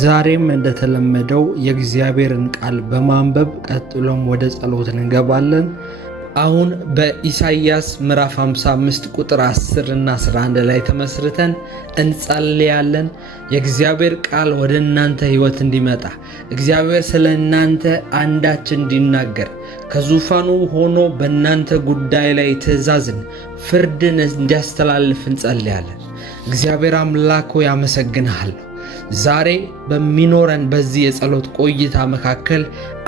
ዛሬም እንደተለመደው የእግዚአብሔርን ቃል በማንበብ ቀጥሎም ወደ ጸሎት እንገባለን። አሁን በኢሳይያስ ምዕራፍ 55 ቁጥር 10 እና 11 ላይ ተመስርተን እንጸልያለን። የእግዚአብሔር ቃል ወደ እናንተ ሕይወት እንዲመጣ፣ እግዚአብሔር ስለ እናንተ አንዳች እንዲናገር፣ ከዙፋኑ ሆኖ በእናንተ ጉዳይ ላይ ትእዛዝን፣ ፍርድን እንዲያስተላልፍ እንጸልያለን። እግዚአብሔር አምላክ ሆይ አመሰግንሃለሁ። ዛሬ በሚኖረን በዚህ የጸሎት ቆይታ መካከል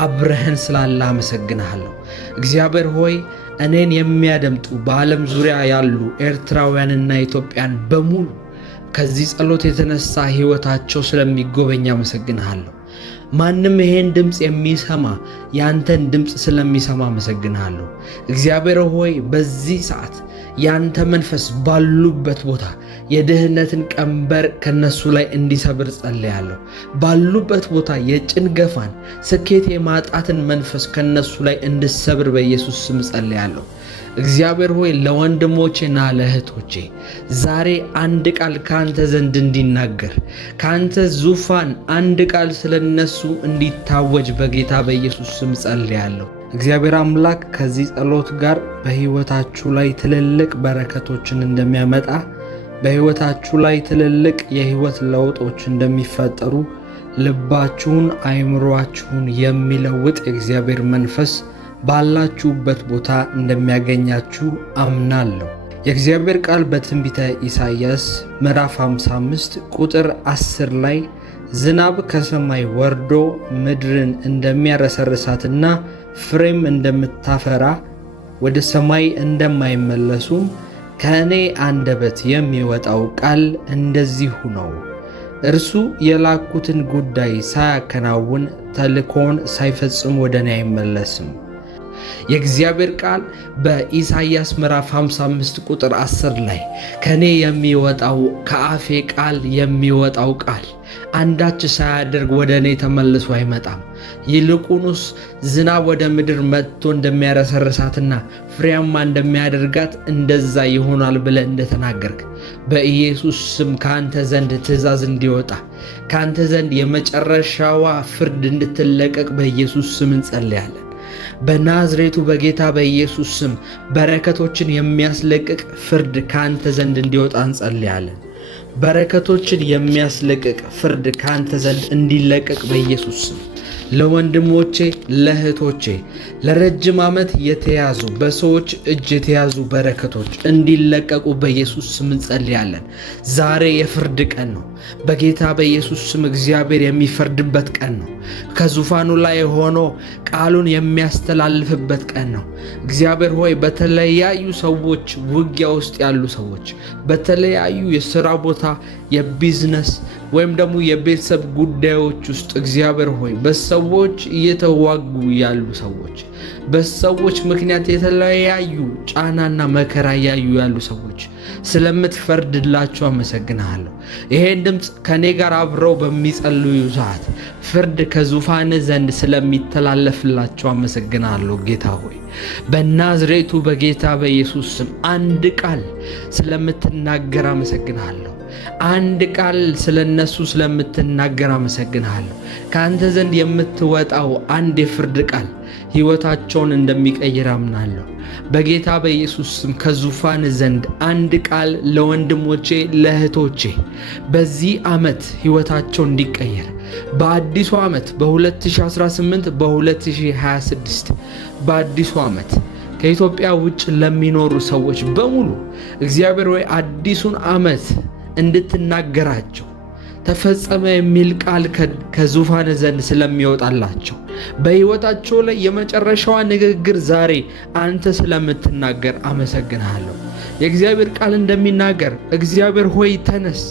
አብረህን ስላለ አመሰግንሃለሁ። እግዚአብሔር ሆይ እኔን የሚያደምጡ በዓለም ዙሪያ ያሉ ኤርትራውያንና ኢትዮጵያን በሙሉ ከዚህ ጸሎት የተነሳ ሕይወታቸው ስለሚጎበኝ አመሰግንሃለሁ። ማንም ይሄን ድምፅ የሚሰማ ያንተን ድምፅ ስለሚሰማ አመሰግንሃለሁ። እግዚአብሔር ሆይ በዚህ ሰዓት ያንተ መንፈስ ባሉበት ቦታ የድህነትን ቀንበር ከነሱ ላይ እንዲሰብር ጸልያለሁ። ባሉበት ቦታ የጭንገፋን ስኬት የማጣትን መንፈስ ከነሱ ላይ እንድሰብር በኢየሱስ ስም ጸልያለሁ። እግዚአብሔር ሆይ ለወንድሞቼና ለእህቶቼ ዛሬ አንድ ቃል ካንተ ዘንድ እንዲናገር፣ ካንተ ዙፋን አንድ ቃል ስለነሱ እንዲታወጅ በጌታ በኢየሱስ ስም ጸልያለሁ። እግዚአብሔር አምላክ ከዚህ ጸሎት ጋር በሕይወታችሁ ላይ ትልልቅ በረከቶችን እንደሚያመጣ፣ በሕይወታችሁ ላይ ትልልቅ የሕይወት ለውጦች እንደሚፈጠሩ፣ ልባችሁን አይምሯችሁን የሚለውጥ የእግዚአብሔር መንፈስ ባላችሁበት ቦታ እንደሚያገኛችሁ አምናለሁ። የእግዚአብሔር ቃል በትንቢተ ኢሳይያስ ምዕራፍ 55 ቁጥር 10 ላይ ዝናብ ከሰማይ ወርዶ ምድርን እንደሚያረሰርሳትና ፍሬም እንደምታፈራ ወደ ሰማይ እንደማይመለሱም ከእኔ አንደበት የሚወጣው ቃል እንደዚሁ ነው። እርሱ የላኩትን ጉዳይ ሳያከናውን ተልእኮውን ሳይፈጽም ወደ እኔ አይመለስም። የእግዚአብሔር ቃል በኢሳይያስ ምዕራፍ 55 ቁጥር 10 ላይ ከኔ የሚወጣው ከአፌ ቃል የሚወጣው ቃል አንዳች ሳያደርግ ወደ እኔ ተመልሶ አይመጣም፣ ይልቁንስ ዝናብ ወደ ምድር መጥቶ እንደሚያረሰርሳትና ፍሬያማ እንደሚያደርጋት እንደዛ ይሆናል ብለህ እንደተናገርክ በኢየሱስ ስም ከአንተ ዘንድ ትእዛዝ እንዲወጣ፣ ከአንተ ዘንድ የመጨረሻዋ ፍርድ እንድትለቀቅ በኢየሱስ ስም እንጸልያለን። በናዝሬቱ በጌታ በኢየሱስ ስም በረከቶችን የሚያስለቅቅ ፍርድ ከአንተ ዘንድ እንዲወጣ እንጸልያለን። በረከቶችን የሚያስለቅቅ ፍርድ ከአንተ ዘንድ እንዲለቀቅ በኢየሱስ ስም ለወንድሞቼ ለእህቶቼ ለረጅም ዓመት የተያዙ በሰዎች እጅ የተያዙ በረከቶች እንዲለቀቁ በኢየሱስ ስም እንጸልያለን። ዛሬ የፍርድ ቀን ነው። በጌታ በኢየሱስ ስም እግዚአብሔር የሚፈርድበት ቀን ነው። ከዙፋኑ ላይ ሆኖ ቃሉን የሚያስተላልፍበት ቀን ነው። እግዚአብሔር ሆይ በተለያዩ ሰዎች ውጊያ ውስጥ ያሉ ሰዎች፣ በተለያዩ የሥራ ቦታ፣ የቢዝነስ ወይም ደግሞ የቤተሰብ ጉዳዮች ውስጥ እግዚአብሔር ሆይ በሰዎች እየተዋጉ ያሉ ሰዎች፣ በሰዎች ምክንያት የተለያዩ ጫናና መከራ ያዩ ያሉ ሰዎች ስለምትፈርድላቸው አመሰግንሃለሁ። ይሄን ድምፅ ከኔ ጋር አብረው በሚጸልዩ ሰዓት ፍርድ ከዙፋን ዘንድ ስለሚተላለፍላቸው አመሰግንሃለሁ። ጌታ ሆይ በናዝሬቱ በጌታ በኢየሱስ ስም አንድ ቃል ስለምትናገር አመሰግንሃለሁ። አንድ ቃል ስለነሱ ስለምትናገር አመሰግንሃለሁ። ከአንተ ዘንድ የምትወጣው አንድ የፍርድ ቃል ሕይወታቸውን እንደሚቀይር አምናለሁ። በጌታ በኢየሱስ ስም ከዙፋን ዘንድ አንድ ቃል ለወንድሞቼ ለእህቶቼ በዚህ ዓመት ሕይወታቸው እንዲቀየር በአዲሱ ዓመት በ2018 በ2026 በአዲሱ ዓመት ከኢትዮጵያ ውጭ ለሚኖሩ ሰዎች በሙሉ እግዚአብሔር ሆይ አዲሱን ዓመት እንድትናገራቸው ተፈጸመ የሚል ቃል ከዙፋን ዘንድ ስለሚወጣላቸው በሕይወታቸው ላይ የመጨረሻዋ ንግግር ዛሬ አንተ ስለምትናገር አመሰግንሃለሁ። የእግዚአብሔር ቃል እንደሚናገር እግዚአብሔር ሆይ ተነስ፣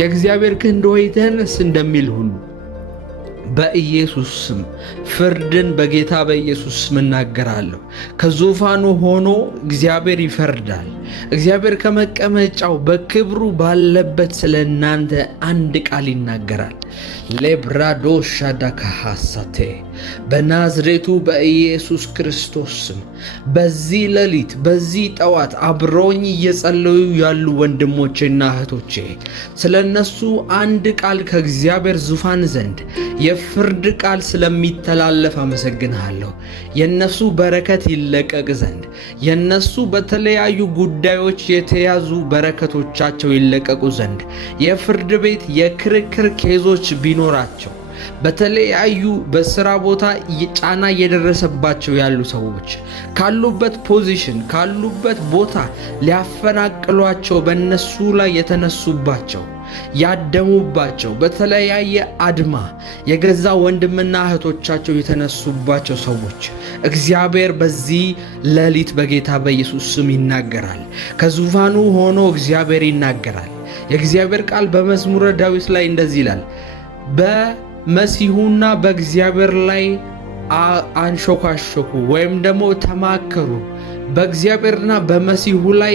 የእግዚአብሔር ክንድ ሆይ ተነስ እንደሚል ሁሉ በኢየሱስ ስም ፍርድን በጌታ በኢየሱስ ስም እናገራለሁ። ከዙፋኑ ሆኖ እግዚአብሔር ይፈርዳል። እግዚአብሔር ከመቀመጫው በክብሩ ባለበት ስለ እናንተ አንድ ቃል ይናገራል። ሌብራዶ ሻዳካሃሳቴ በናዝሬቱ በኢየሱስ ክርስቶስ ስም በዚህ ሌሊት በዚህ ጠዋት አብረውኝ እየጸለዩ ያሉ ወንድሞቼና እህቶቼ ስለ እነሱ አንድ ቃል ከእግዚአብሔር ዙፋን ዘንድ የፍርድ ቃል ስለሚተላለፍ አመሰግንሃለሁ። የነሱ በረከት ይለቀቅ ዘንድ የነሱ በተለያዩ ጉዳዮች የተያዙ በረከቶቻቸው ይለቀቁ ዘንድ የፍርድ ቤት የክርክር ኬዞች ቢኖራቸው በተለያዩ በስራ ቦታ ጫና እየደረሰባቸው ያሉ ሰዎች ካሉበት ፖዚሽን ካሉበት ቦታ ሊያፈናቅሏቸው በእነሱ ላይ የተነሱባቸው ያደሙባቸው በተለያየ አድማ የገዛ ወንድምና እህቶቻቸው የተነሱባቸው ሰዎች እግዚአብሔር በዚህ ሌሊት በጌታ በኢየሱስ ስም ይናገራል። ከዙፋኑ ሆኖ እግዚአብሔር ይናገራል። የእግዚአብሔር ቃል በመዝሙረ ዳዊት ላይ እንደዚህ ይላል፣ በመሲሁና በእግዚአብሔር ላይ አንሾካሾኩ ወይም ደግሞ ተማከሩ፣ በእግዚአብሔርና በመሲሁ ላይ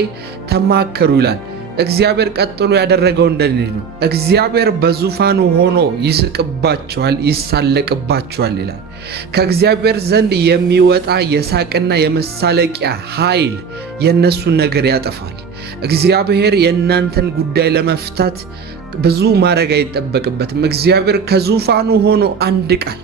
ተማከሩ ይላል። እግዚአብሔር ቀጥሎ ያደረገው እንደዚህ ነው። እግዚአብሔር በዙፋኑ ሆኖ ይስቅባቸዋል፣ ይሳለቅባቸዋል ይላል። ከእግዚአብሔር ዘንድ የሚወጣ የሳቅና የመሳለቂያ ኃይል የእነሱን ነገር ያጠፋል። እግዚአብሔር የእናንተን ጉዳይ ለመፍታት ብዙ ማድረግ አይጠበቅበትም። እግዚአብሔር ከዙፋኑ ሆኖ አንድ ቃል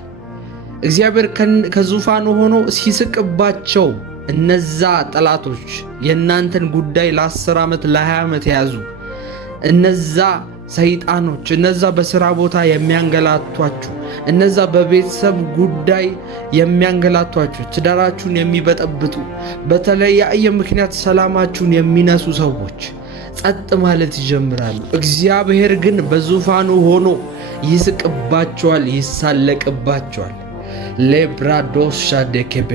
እግዚአብሔር ከዙፋኑ ሆኖ ሲስቅባቸው እነዛ ጠላቶች የእናንተን ጉዳይ ለ10 ዓመት ለ20 ዓመት የያዙ እነዛ ሰይጣኖች እነዛ በሥራ ቦታ የሚያንገላቷችሁ እነዛ በቤተሰብ ጉዳይ የሚያንገላቷችሁ ትዳራችሁን የሚበጠብጡ በተለያየ ምክንያት ሰላማችሁን የሚነሱ ሰዎች ጸጥ ማለት ይጀምራሉ። እግዚአብሔር ግን በዙፋኑ ሆኖ ይስቅባቸዋል፣ ይሳለቅባቸዋል። ሌብራዶስ ሻደከቤ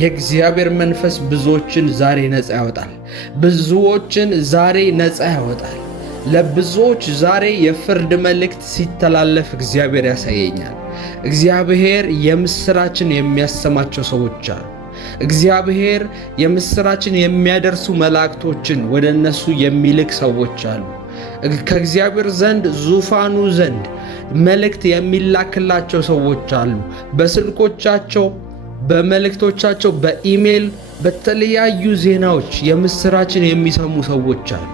የእግዚአብሔር መንፈስ ብዙዎችን ዛሬ ነፃ ያወጣል። ብዙዎችን ዛሬ ነፃ ያወጣል። ለብዙዎች ዛሬ የፍርድ መልእክት ሲተላለፍ እግዚአብሔር ያሳየኛል። እግዚአብሔር የምስራችን የሚያሰማቸው ሰዎች አሉ። እግዚአብሔር የምስራችን የሚያደርሱ መላእክቶችን ወደ እነሱ የሚልክ ሰዎች አሉ። ከእግዚአብሔር ዘንድ ዙፋኑ ዘንድ መልእክት የሚላክላቸው ሰዎች አሉ። በስልኮቻቸው፣ በመልእክቶቻቸው፣ በኢሜል፣ በተለያዩ ዜናዎች የምስራችን የሚሰሙ ሰዎች አሉ።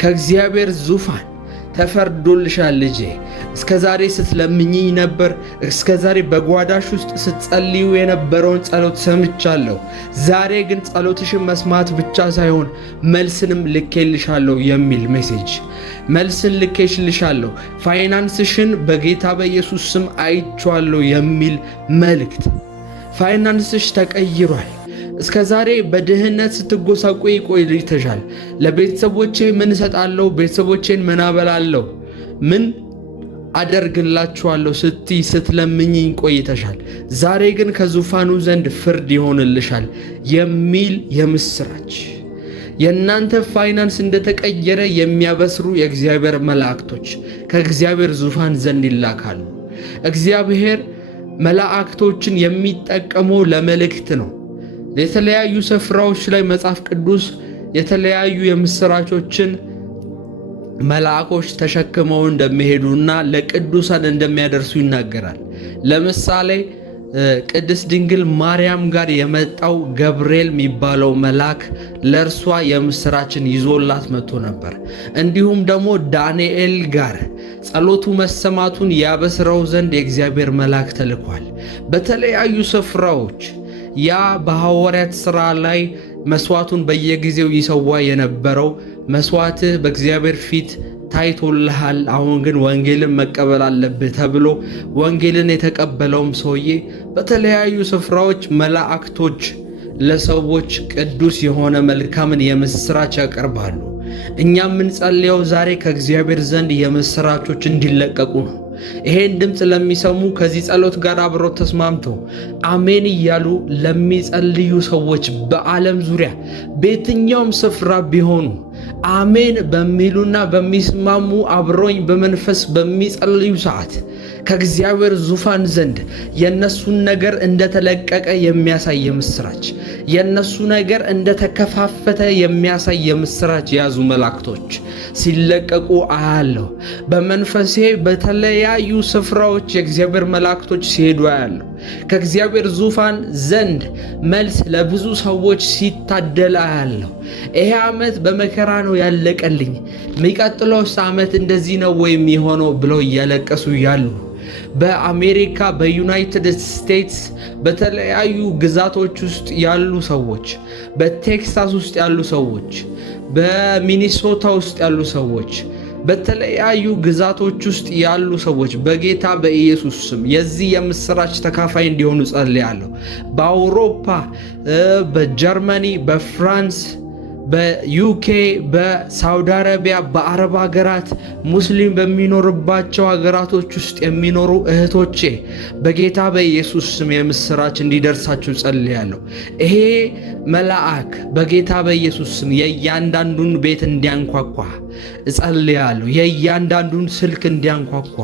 ከእግዚአብሔር ዙፋን ተፈርዶልሻል ልጄ፣ እስከ ዛሬ ስትለምኝኝ ነበር፣ እስከ ዛሬ በጓዳሽ ውስጥ ስትጸልዩ የነበረውን ጸሎት ሰምቻለሁ። ዛሬ ግን ጸሎትሽን መስማት ብቻ ሳይሆን መልስንም ልኬልሻለሁ የሚል ሜሴጅ፣ መልስን ልኬልሻለሁ፣ ፋይናንስሽን በጌታ በኢየሱስ ስም አይቼዋለሁ የሚል መልእክት። ፋይናንስሽ ተቀይሯል። እስከ ዛሬ በድህነት ስትጎሳቆይ ቆይተሻል። ለቤተሰቦቼ ምን እሰጣለሁ? ቤተሰቦቼን ምን አበላለሁ? ምን አደርግላችኋለሁ ስትለምኝኝ ቆይተሻል። ዛሬ ግን ከዙፋኑ ዘንድ ፍርድ ይሆንልሻል የሚል የምስራች። የእናንተ ፋይናንስ እንደተቀየረ የሚያበስሩ የእግዚአብሔር መላእክቶች ከእግዚአብሔር ዙፋን ዘንድ ይላካሉ። እግዚአብሔር መላእክቶችን የሚጠቀመው ለመልእክት ነው። የተለያዩ ስፍራዎች ላይ መጽሐፍ ቅዱስ የተለያዩ የምስራቾችን መልአኮች ተሸክመው እንደሚሄዱና ለቅዱሳን እንደሚያደርሱ ይናገራል። ለምሳሌ ቅድስት ድንግል ማርያም ጋር የመጣው ገብርኤል የሚባለው መልአክ ለእርሷ የምስራችን ይዞላት መጥቶ ነበር። እንዲሁም ደግሞ ዳንኤል ጋር ጸሎቱ መሰማቱን ያበስረው ዘንድ የእግዚአብሔር መልአክ ተልኳል። በተለያዩ ስፍራዎች ያ በሐዋርያት ሥራ ላይ መስዋዕቱን በየጊዜው ይሰዋ የነበረው መስዋዕትህ በእግዚአብሔር ፊት ታይቶልሃል፣ አሁን ግን ወንጌልን መቀበል አለብህ ተብሎ ወንጌልን የተቀበለውም ሰውዬ በተለያዩ ስፍራዎች መላእክቶች ለሰዎች ቅዱስ የሆነ መልካምን የምስራች ያቀርባሉ። እኛ የምንጸልየው ዛሬ ከእግዚአብሔር ዘንድ የምስራቾች እንዲለቀቁ ነው። ይሄን ድምፅ ለሚሰሙ ከዚህ ጸሎት ጋር አብረው ተስማምተው አሜን እያሉ ለሚጸልዩ ሰዎች በዓለም ዙሪያ በየትኛውም ስፍራ ቢሆኑ አሜን በሚሉና በሚስማሙ አብሮኝ በመንፈስ በሚጸልዩ ሰዓት ከእግዚአብሔር ዙፋን ዘንድ የነሱን ነገር እንደተለቀቀ የሚያሳይ የምስራች፣ የነሱ ነገር እንደተከፋፈተ የሚያሳይ የምስራች የያዙ መላእክቶች ሲለቀቁ አያለሁ። በመንፈሴ በተለያዩ ስፍራዎች የእግዚአብሔር መላእክቶች ሲሄዱ አያለሁ። ከእግዚአብሔር ዙፋን ዘንድ መልስ ለብዙ ሰዎች ሲታደል አያለሁ። ይሄ ዓመት በመከራ ነው ያለቀልኝ፣ የሚቀጥለውስ ዓመት እንደዚህ ነው ወይም የሆነው ብለው እያለቀሱ ያሉ በአሜሪካ፣ በዩናይትድ ስቴትስ በተለያዩ ግዛቶች ውስጥ ያሉ ሰዎች፣ በቴክሳስ ውስጥ ያሉ ሰዎች፣ በሚኒሶታ ውስጥ ያሉ ሰዎች፣ በተለያዩ ግዛቶች ውስጥ ያሉ ሰዎች በጌታ በኢየሱስ ስም የዚህ የምስራች ተካፋይ እንዲሆኑ ጸልያለሁ። በአውሮፓ፣ በጀርመኒ፣ በፍራንስ፣ በዩኬ፣ በሳውዲ አረቢያ፣ በአረብ ሀገራት ሙስሊም በሚኖርባቸው ሀገራቶች ውስጥ የሚኖሩ እህቶቼ በጌታ በኢየሱስ ስም የምስራች እንዲደርሳችሁ ጸልያለሁ። ይሄ መልአክ በጌታ በኢየሱስ ስም የእያንዳንዱን ቤት እንዲያንኳኳ እጸልያለሁ። የእያንዳንዱን ስልክ እንዲያንኳኳ፣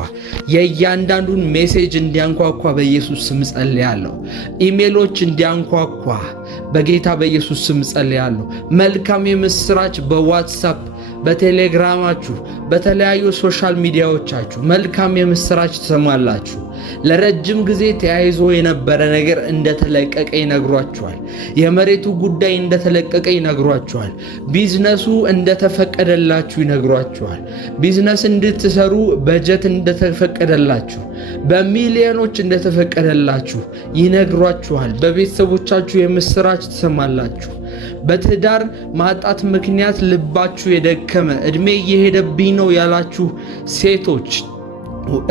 የእያንዳንዱን ሜሴጅ እንዲያንኳኳ በኢየሱስ ስም ጸልያለሁ። ኢሜሎች እንዲያንኳኳ በጌታ በኢየሱስ ስም ጸልያለሁ። መልካም የምስራች በዋትሳፕ፣ በቴሌግራማችሁ፣ በተለያዩ ሶሻል ሚዲያዎቻችሁ መልካም የምስራች ትሰማላችሁ። ለረጅም ጊዜ ተያይዞ የነበረ ነገር እንደተለቀቀ ይነግሯችኋል። የመሬቱ ጉዳይ እንደተለቀቀ ይነግሯችኋል። ቢዝነሱ እንደተፈቀደላችሁ ይነግሯችኋል። ቢዝነስ እንድትሰሩ በጀት እንደተፈቀደላችሁ፣ በሚሊዮኖች እንደተፈቀደላችሁ ይነግሯችኋል። በቤተሰቦቻችሁ የምስራች ትሰማላችሁ። በትዳር ማጣት ምክንያት ልባችሁ የደከመ ዕድሜ እየሄደብኝ ነው ያላችሁ ሴቶች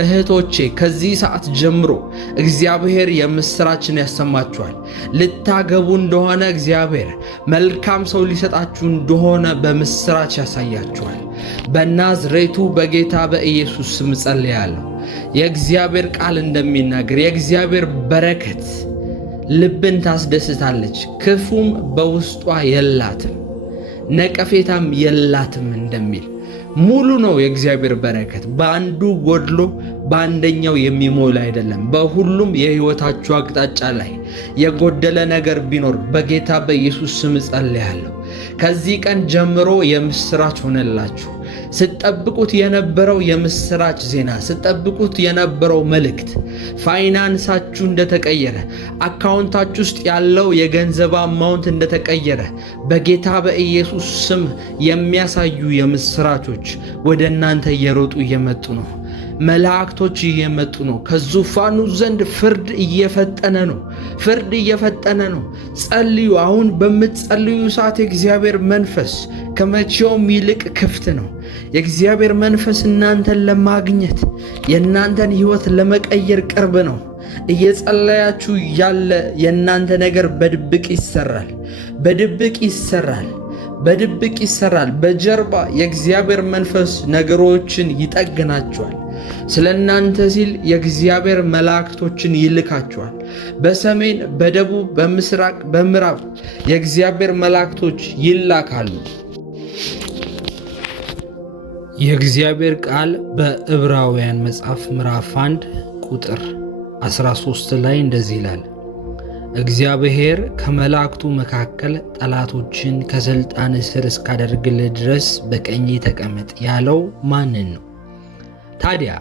እህቶቼ ከዚህ ሰዓት ጀምሮ እግዚአብሔር የምስራችን ያሰማችኋል። ልታገቡ እንደሆነ እግዚአብሔር መልካም ሰው ሊሰጣችሁ እንደሆነ በምስራች ያሳያችኋል። በናዝሬቱ በጌታ በኢየሱስ ስም ጸልያለሁ። የእግዚአብሔር ቃል እንደሚናገር የእግዚአብሔር በረከት ልብን ታስደስታለች፣ ክፉም በውስጧ የላትም፣ ነቀፌታም የላትም እንደሚል ሙሉ ነው የእግዚአብሔር በረከት። በአንዱ ጎድሎ በአንደኛው የሚሞላ አይደለም። በሁሉም የሕይወታችሁ አቅጣጫ ላይ የጎደለ ነገር ቢኖር በጌታ በኢየሱስ ስም ጸልያለሁ። ከዚህ ቀን ጀምሮ የምስራች ሆነላችሁ። ስትጠብቁት የነበረው የምስራች ዜና፣ ስትጠብቁት የነበረው መልእክት፣ ፋይናንሳችሁ እንደተቀየረ፣ አካውንታችሁ ውስጥ ያለው የገንዘብ አማውንት እንደተቀየረ በጌታ በኢየሱስ ስም የሚያሳዩ የምስራቾች ወደ እናንተ እየሮጡ እየመጡ ነው። መላእክቶች እየመጡ ነው። ከዙፋኑ ዘንድ ፍርድ እየፈጠነ ነው። ፍርድ እየፈጠነ ነው። ጸልዩ። አሁን በምትጸልዩ ሰዓት የእግዚአብሔር መንፈስ ከመቼውም ይልቅ ክፍት ነው። የእግዚአብሔር መንፈስ እናንተን ለማግኘት የእናንተን ሕይወት ለመቀየር ቅርብ ነው። እየጸለያችሁ ያለ የእናንተ ነገር በድብቅ ይሰራል። በድብቅ ይሰራል። በድብቅ ይሰራል። በጀርባ የእግዚአብሔር መንፈስ ነገሮችን ይጠግናቸዋል። ስለ እናንተ ሲል የእግዚአብሔር መላእክቶችን ይልካቸዋል። በሰሜን፣ በደቡብ፣ በምስራቅ፣ በምዕራብ የእግዚአብሔር መላእክቶች ይላካሉ። የእግዚአብሔር ቃል በዕብራውያን መጽሐፍ ምዕራፍ 1 ቁጥር 13 ላይ እንደዚህ ይላል፣ እግዚአብሔር ከመላእክቱ መካከል ጠላቶችን ከሥልጣን ስር እስካደርግልህ ድረስ በቀኜ ተቀመጥ ያለው ማንን ነው? ታዲያ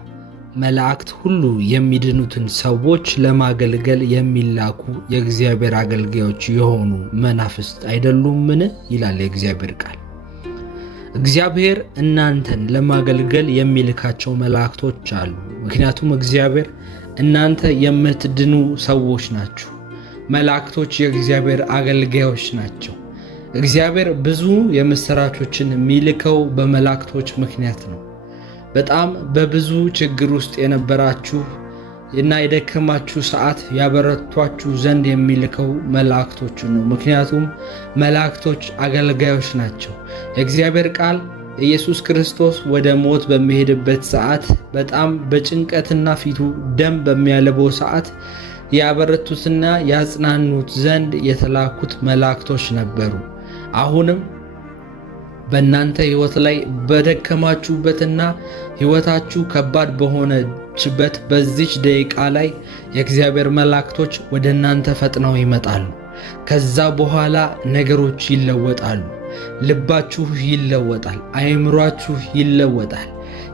መላእክት ሁሉ የሚድኑትን ሰዎች ለማገልገል የሚላኩ የእግዚአብሔር አገልጋዮች የሆኑ መናፍስት አይደሉምን? ይላል የእግዚአብሔር ቃል። እግዚአብሔር እናንተን ለማገልገል የሚልካቸው መላእክቶች አሉ። ምክንያቱም እግዚአብሔር እናንተ የምትድኑ ሰዎች ናችሁ። መላእክቶች የእግዚአብሔር አገልጋዮች ናቸው። እግዚአብሔር ብዙ የምስራቾችን የሚልከው በመላእክቶች ምክንያት ነው። በጣም በብዙ ችግር ውስጥ የነበራችሁ እና የደከማችሁ ሰዓት ያበረቷችሁ ዘንድ የሚልከው መላእክቶችን ነው። ምክንያቱም መላእክቶች አገልጋዮች ናቸው። የእግዚአብሔር ቃል ኢየሱስ ክርስቶስ ወደ ሞት በሚሄድበት ሰዓት በጣም በጭንቀትና ፊቱ ደም በሚያለበው ሰዓት ያበረቱትና ያጽናኑት ዘንድ የተላኩት መላእክቶች ነበሩ። አሁንም በእናንተ ሕይወት ላይ በደከማችሁበትና ሕይወታችሁ ከባድ በሆነ ባለችበት በዚች ደቂቃ ላይ የእግዚአብሔር መላእክቶች ወደ እናንተ ፈጥነው ይመጣሉ። ከዛ በኋላ ነገሮች ይለወጣሉ። ልባችሁ ይለወጣል። አእምሯችሁ ይለወጣል።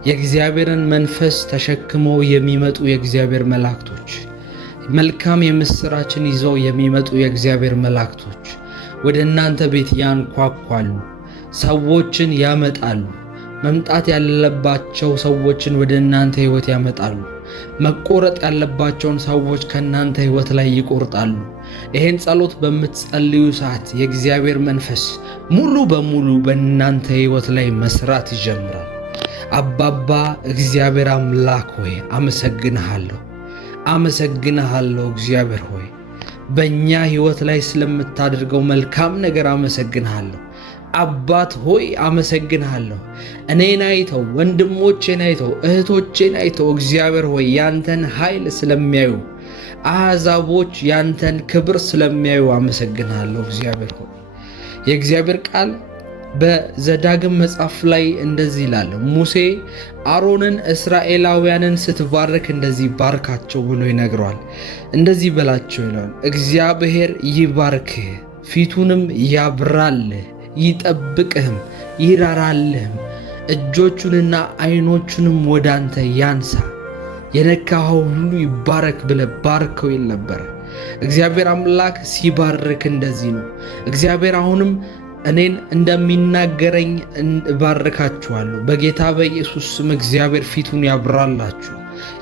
የእግዚአብሔርን መንፈስ ተሸክመው የሚመጡ የእግዚአብሔር መላእክቶች፣ መልካም የምስራችን ይዘው የሚመጡ የእግዚአብሔር መላእክቶች ወደ እናንተ ቤት ያንኳኳሉ። ሰዎችን ያመጣሉ። መምጣት ያለባቸው ሰዎችን ወደ እናንተ ሕይወት ያመጣሉ። መቆረጥ ያለባቸውን ሰዎች ከእናንተ ሕይወት ላይ ይቆርጣሉ። ይህን ጸሎት በምትጸልዩ ሰዓት የእግዚአብሔር መንፈስ ሙሉ በሙሉ በእናንተ ሕይወት ላይ መስራት ይጀምራል። አባባ እግዚአብሔር አምላክ ሆይ አመሰግንሃለሁ። እግዚአብሔር ሆይ በእኛ ሕይወት ላይ ስለምታደርገው መልካም ነገር አመሰግንሃለሁ። አባት ሆይ አመሰግንሃለሁ። እኔን አይተው ወንድሞቼን አይተው እህቶቼን አይተው እግዚአብሔር ሆይ ያንተን ኃይል ስለሚያዩ አሕዛቦች ያንተን ክብር ስለሚያዩ አመሰግንሃለሁ። እግዚአብሔር ሆይ የእግዚአብሔር ቃል በዘዳግም መጽሐፍ ላይ እንደዚህ ይላል። ሙሴ አሮንን እስራኤላውያንን ስትባርክ እንደዚህ ባርካቸው ብሎ ይነግረዋል። እንደዚህ በላቸው ይላል። እግዚአብሔር ይባርክህ፣ ፊቱንም ያብራልህ፣ ይጠብቅህም፣ ይራራልህም፣ እጆቹንና ዓይኖቹንም ወደ አንተ ያንሳ፣ የነካኸው ሁሉ ይባረክ ብለህ ባርከው ይል ነበር። እግዚአብሔር አምላክ ሲባርክ እንደዚህ ነው። እግዚአብሔር አሁንም እኔን እንደሚናገረኝ እባርካችኋለሁ። በጌታ በኢየሱስ ስም እግዚአብሔር ፊቱን ያብራላችሁ።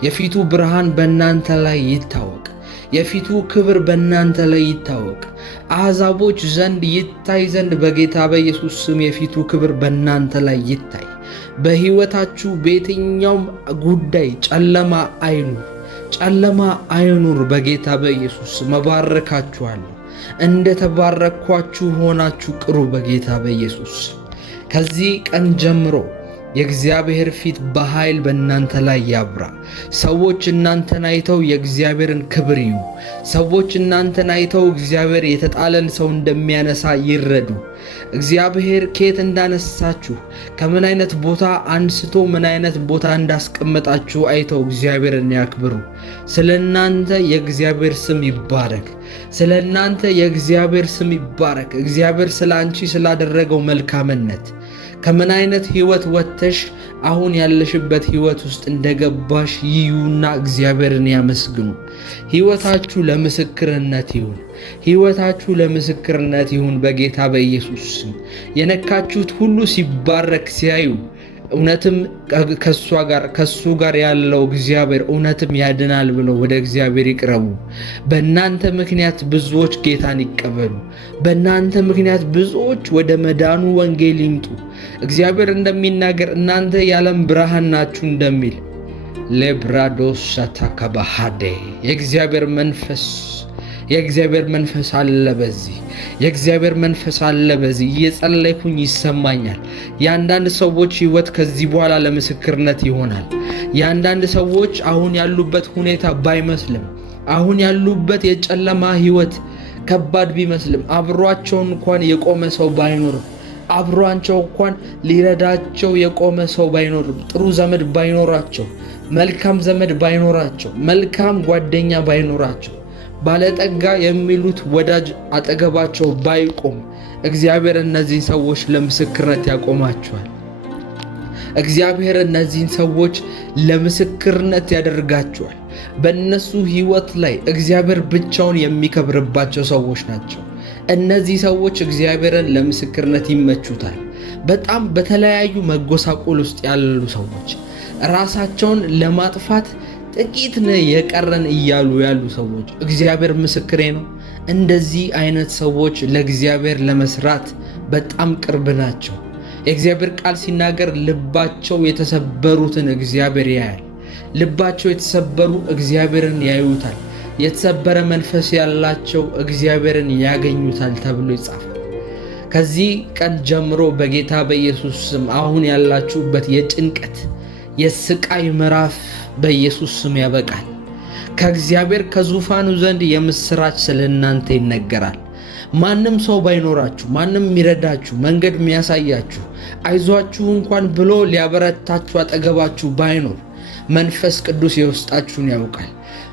የፊቱ ብርሃን በእናንተ ላይ ይታወቅ። የፊቱ ክብር በእናንተ ላይ ይታወቅ። አሕዛቦች ዘንድ ይታይ ዘንድ በጌታ በኢየሱስ ስም የፊቱ ክብር በእናንተ ላይ ይታይ። በሕይወታችሁ በየትኛውም ጉዳይ ጨለማ አይኑር። በጌታ በኢየሱስ ስም እባርካችኋለሁ። እንደ ተባረኳችሁ ሆናችሁ ቅሩ በጌታ በኢየሱስ። ከዚህ ቀን ጀምሮ የእግዚአብሔር ፊት በኃይል በእናንተ ላይ ያብራ። ሰዎች እናንተን አይተው የእግዚአብሔርን ክብር ይዩ። ሰዎች እናንተን አይተው እግዚአብሔር የተጣለን ሰው እንደሚያነሳ ይረዱ። እግዚአብሔር ከየት እንዳነሳችሁ ከምን አይነት ቦታ አንስቶ ምን አይነት ቦታ እንዳስቀመጣችሁ አይተው እግዚአብሔርን ያክብሩ። ስለ እናንተ የእግዚአብሔር ስም ይባረክ። ስለ እናንተ የእግዚአብሔር ስም ይባረክ። እግዚአብሔር ስለ አንቺ ስላደረገው መልካምነት ከምን አይነት ሕይወት ወጥተሽ አሁን ያለሽበት ሕይወት ውስጥ እንደገባሽ ይዩና እግዚአብሔርን ያመስግኑ። ሕይወታችሁ ለምስክርነት ይሁን በጌታ በኢየሱስ ስም። የነካችሁት ሁሉ ሲባረክ ሲያዩ እውነትም ከሱ ጋር ያለው እግዚአብሔር እውነትም ያድናል ብለው ወደ እግዚአብሔር ይቅረቡ። በእናንተ ምክንያት ብዙዎች ጌታን ይቀበሉ። በእናንተ ምክንያት ብዙዎች ወደ መዳኑ ወንጌል ይምጡ። እግዚአብሔር እንደሚናገር እናንተ የዓለም ብርሃን ናችሁ እንደሚል ሌብራዶስ ሳታካባሃዴ የእግዚአብሔር መንፈስ አለ በዚህ። የእግዚአብሔር መንፈስ አለ በዚህ። እየጸለይኩኝ ይሰማኛል። የአንዳንድ ሰዎች ሕይወት ከዚህ በኋላ ለምስክርነት ይሆናል። የአንዳንድ ሰዎች አሁን ያሉበት ሁኔታ ባይመስልም፣ አሁን ያሉበት የጨለማ ሕይወት ከባድ ቢመስልም፣ አብሯቸው እንኳን የቆመ ሰው ባይኖርም፣ አብሯቸው እንኳን ሊረዳቸው የቆመ ሰው ባይኖርም፣ ጥሩ ዘመድ ባይኖራቸው፣ መልካም ዘመድ ባይኖራቸው፣ መልካም ጓደኛ ባይኖራቸው፣ ባለጠጋ የሚሉት ወዳጅ አጠገባቸው ባይቆም እግዚአብሔር እነዚህን ሰዎች ለምስክርነት ያቆማቸዋል። እግዚአብሔር እነዚህን ሰዎች ለምስክርነት ያደርጋቸዋል። በእነሱ ሕይወት ላይ እግዚአብሔር ብቻውን የሚከብርባቸው ሰዎች ናቸው። እነዚህ ሰዎች እግዚአብሔርን ለምስክርነት ይመቹታል። በጣም በተለያዩ መጎሳቆል ውስጥ ያሉ ሰዎች፣ ራሳቸውን ለማጥፋት ጥቂት የቀረን እያሉ ያሉ ሰዎች እግዚአብሔር ምስክሬ ነው። እንደዚህ አይነት ሰዎች ለእግዚአብሔር ለመስራት በጣም ቅርብ ናቸው። የእግዚአብሔር ቃል ሲናገር ልባቸው የተሰበሩትን እግዚአብሔር ያያል። ልባቸው የተሰበሩ እግዚአብሔርን ያዩታል። የተሰበረ መንፈስ ያላቸው እግዚአብሔርን ያገኙታል ተብሎ ይጻፋል። ከዚህ ቀን ጀምሮ በጌታ በኢየሱስ ስም አሁን ያላችሁበት የጭንቀት የስቃይ ምዕራፍ በኢየሱስ ስም ያበቃል። ከእግዚአብሔር ከዙፋኑ ዘንድ የምስራች ስለ እናንተ ይነገራል። ማንም ሰው ባይኖራችሁ፣ ማንም የሚረዳችሁ መንገድ የሚያሳያችሁ አይዟችሁ እንኳን ብሎ ሊያበረታችሁ አጠገባችሁ ባይኖር፣ መንፈስ ቅዱስ የውስጣችሁን ያውቃል።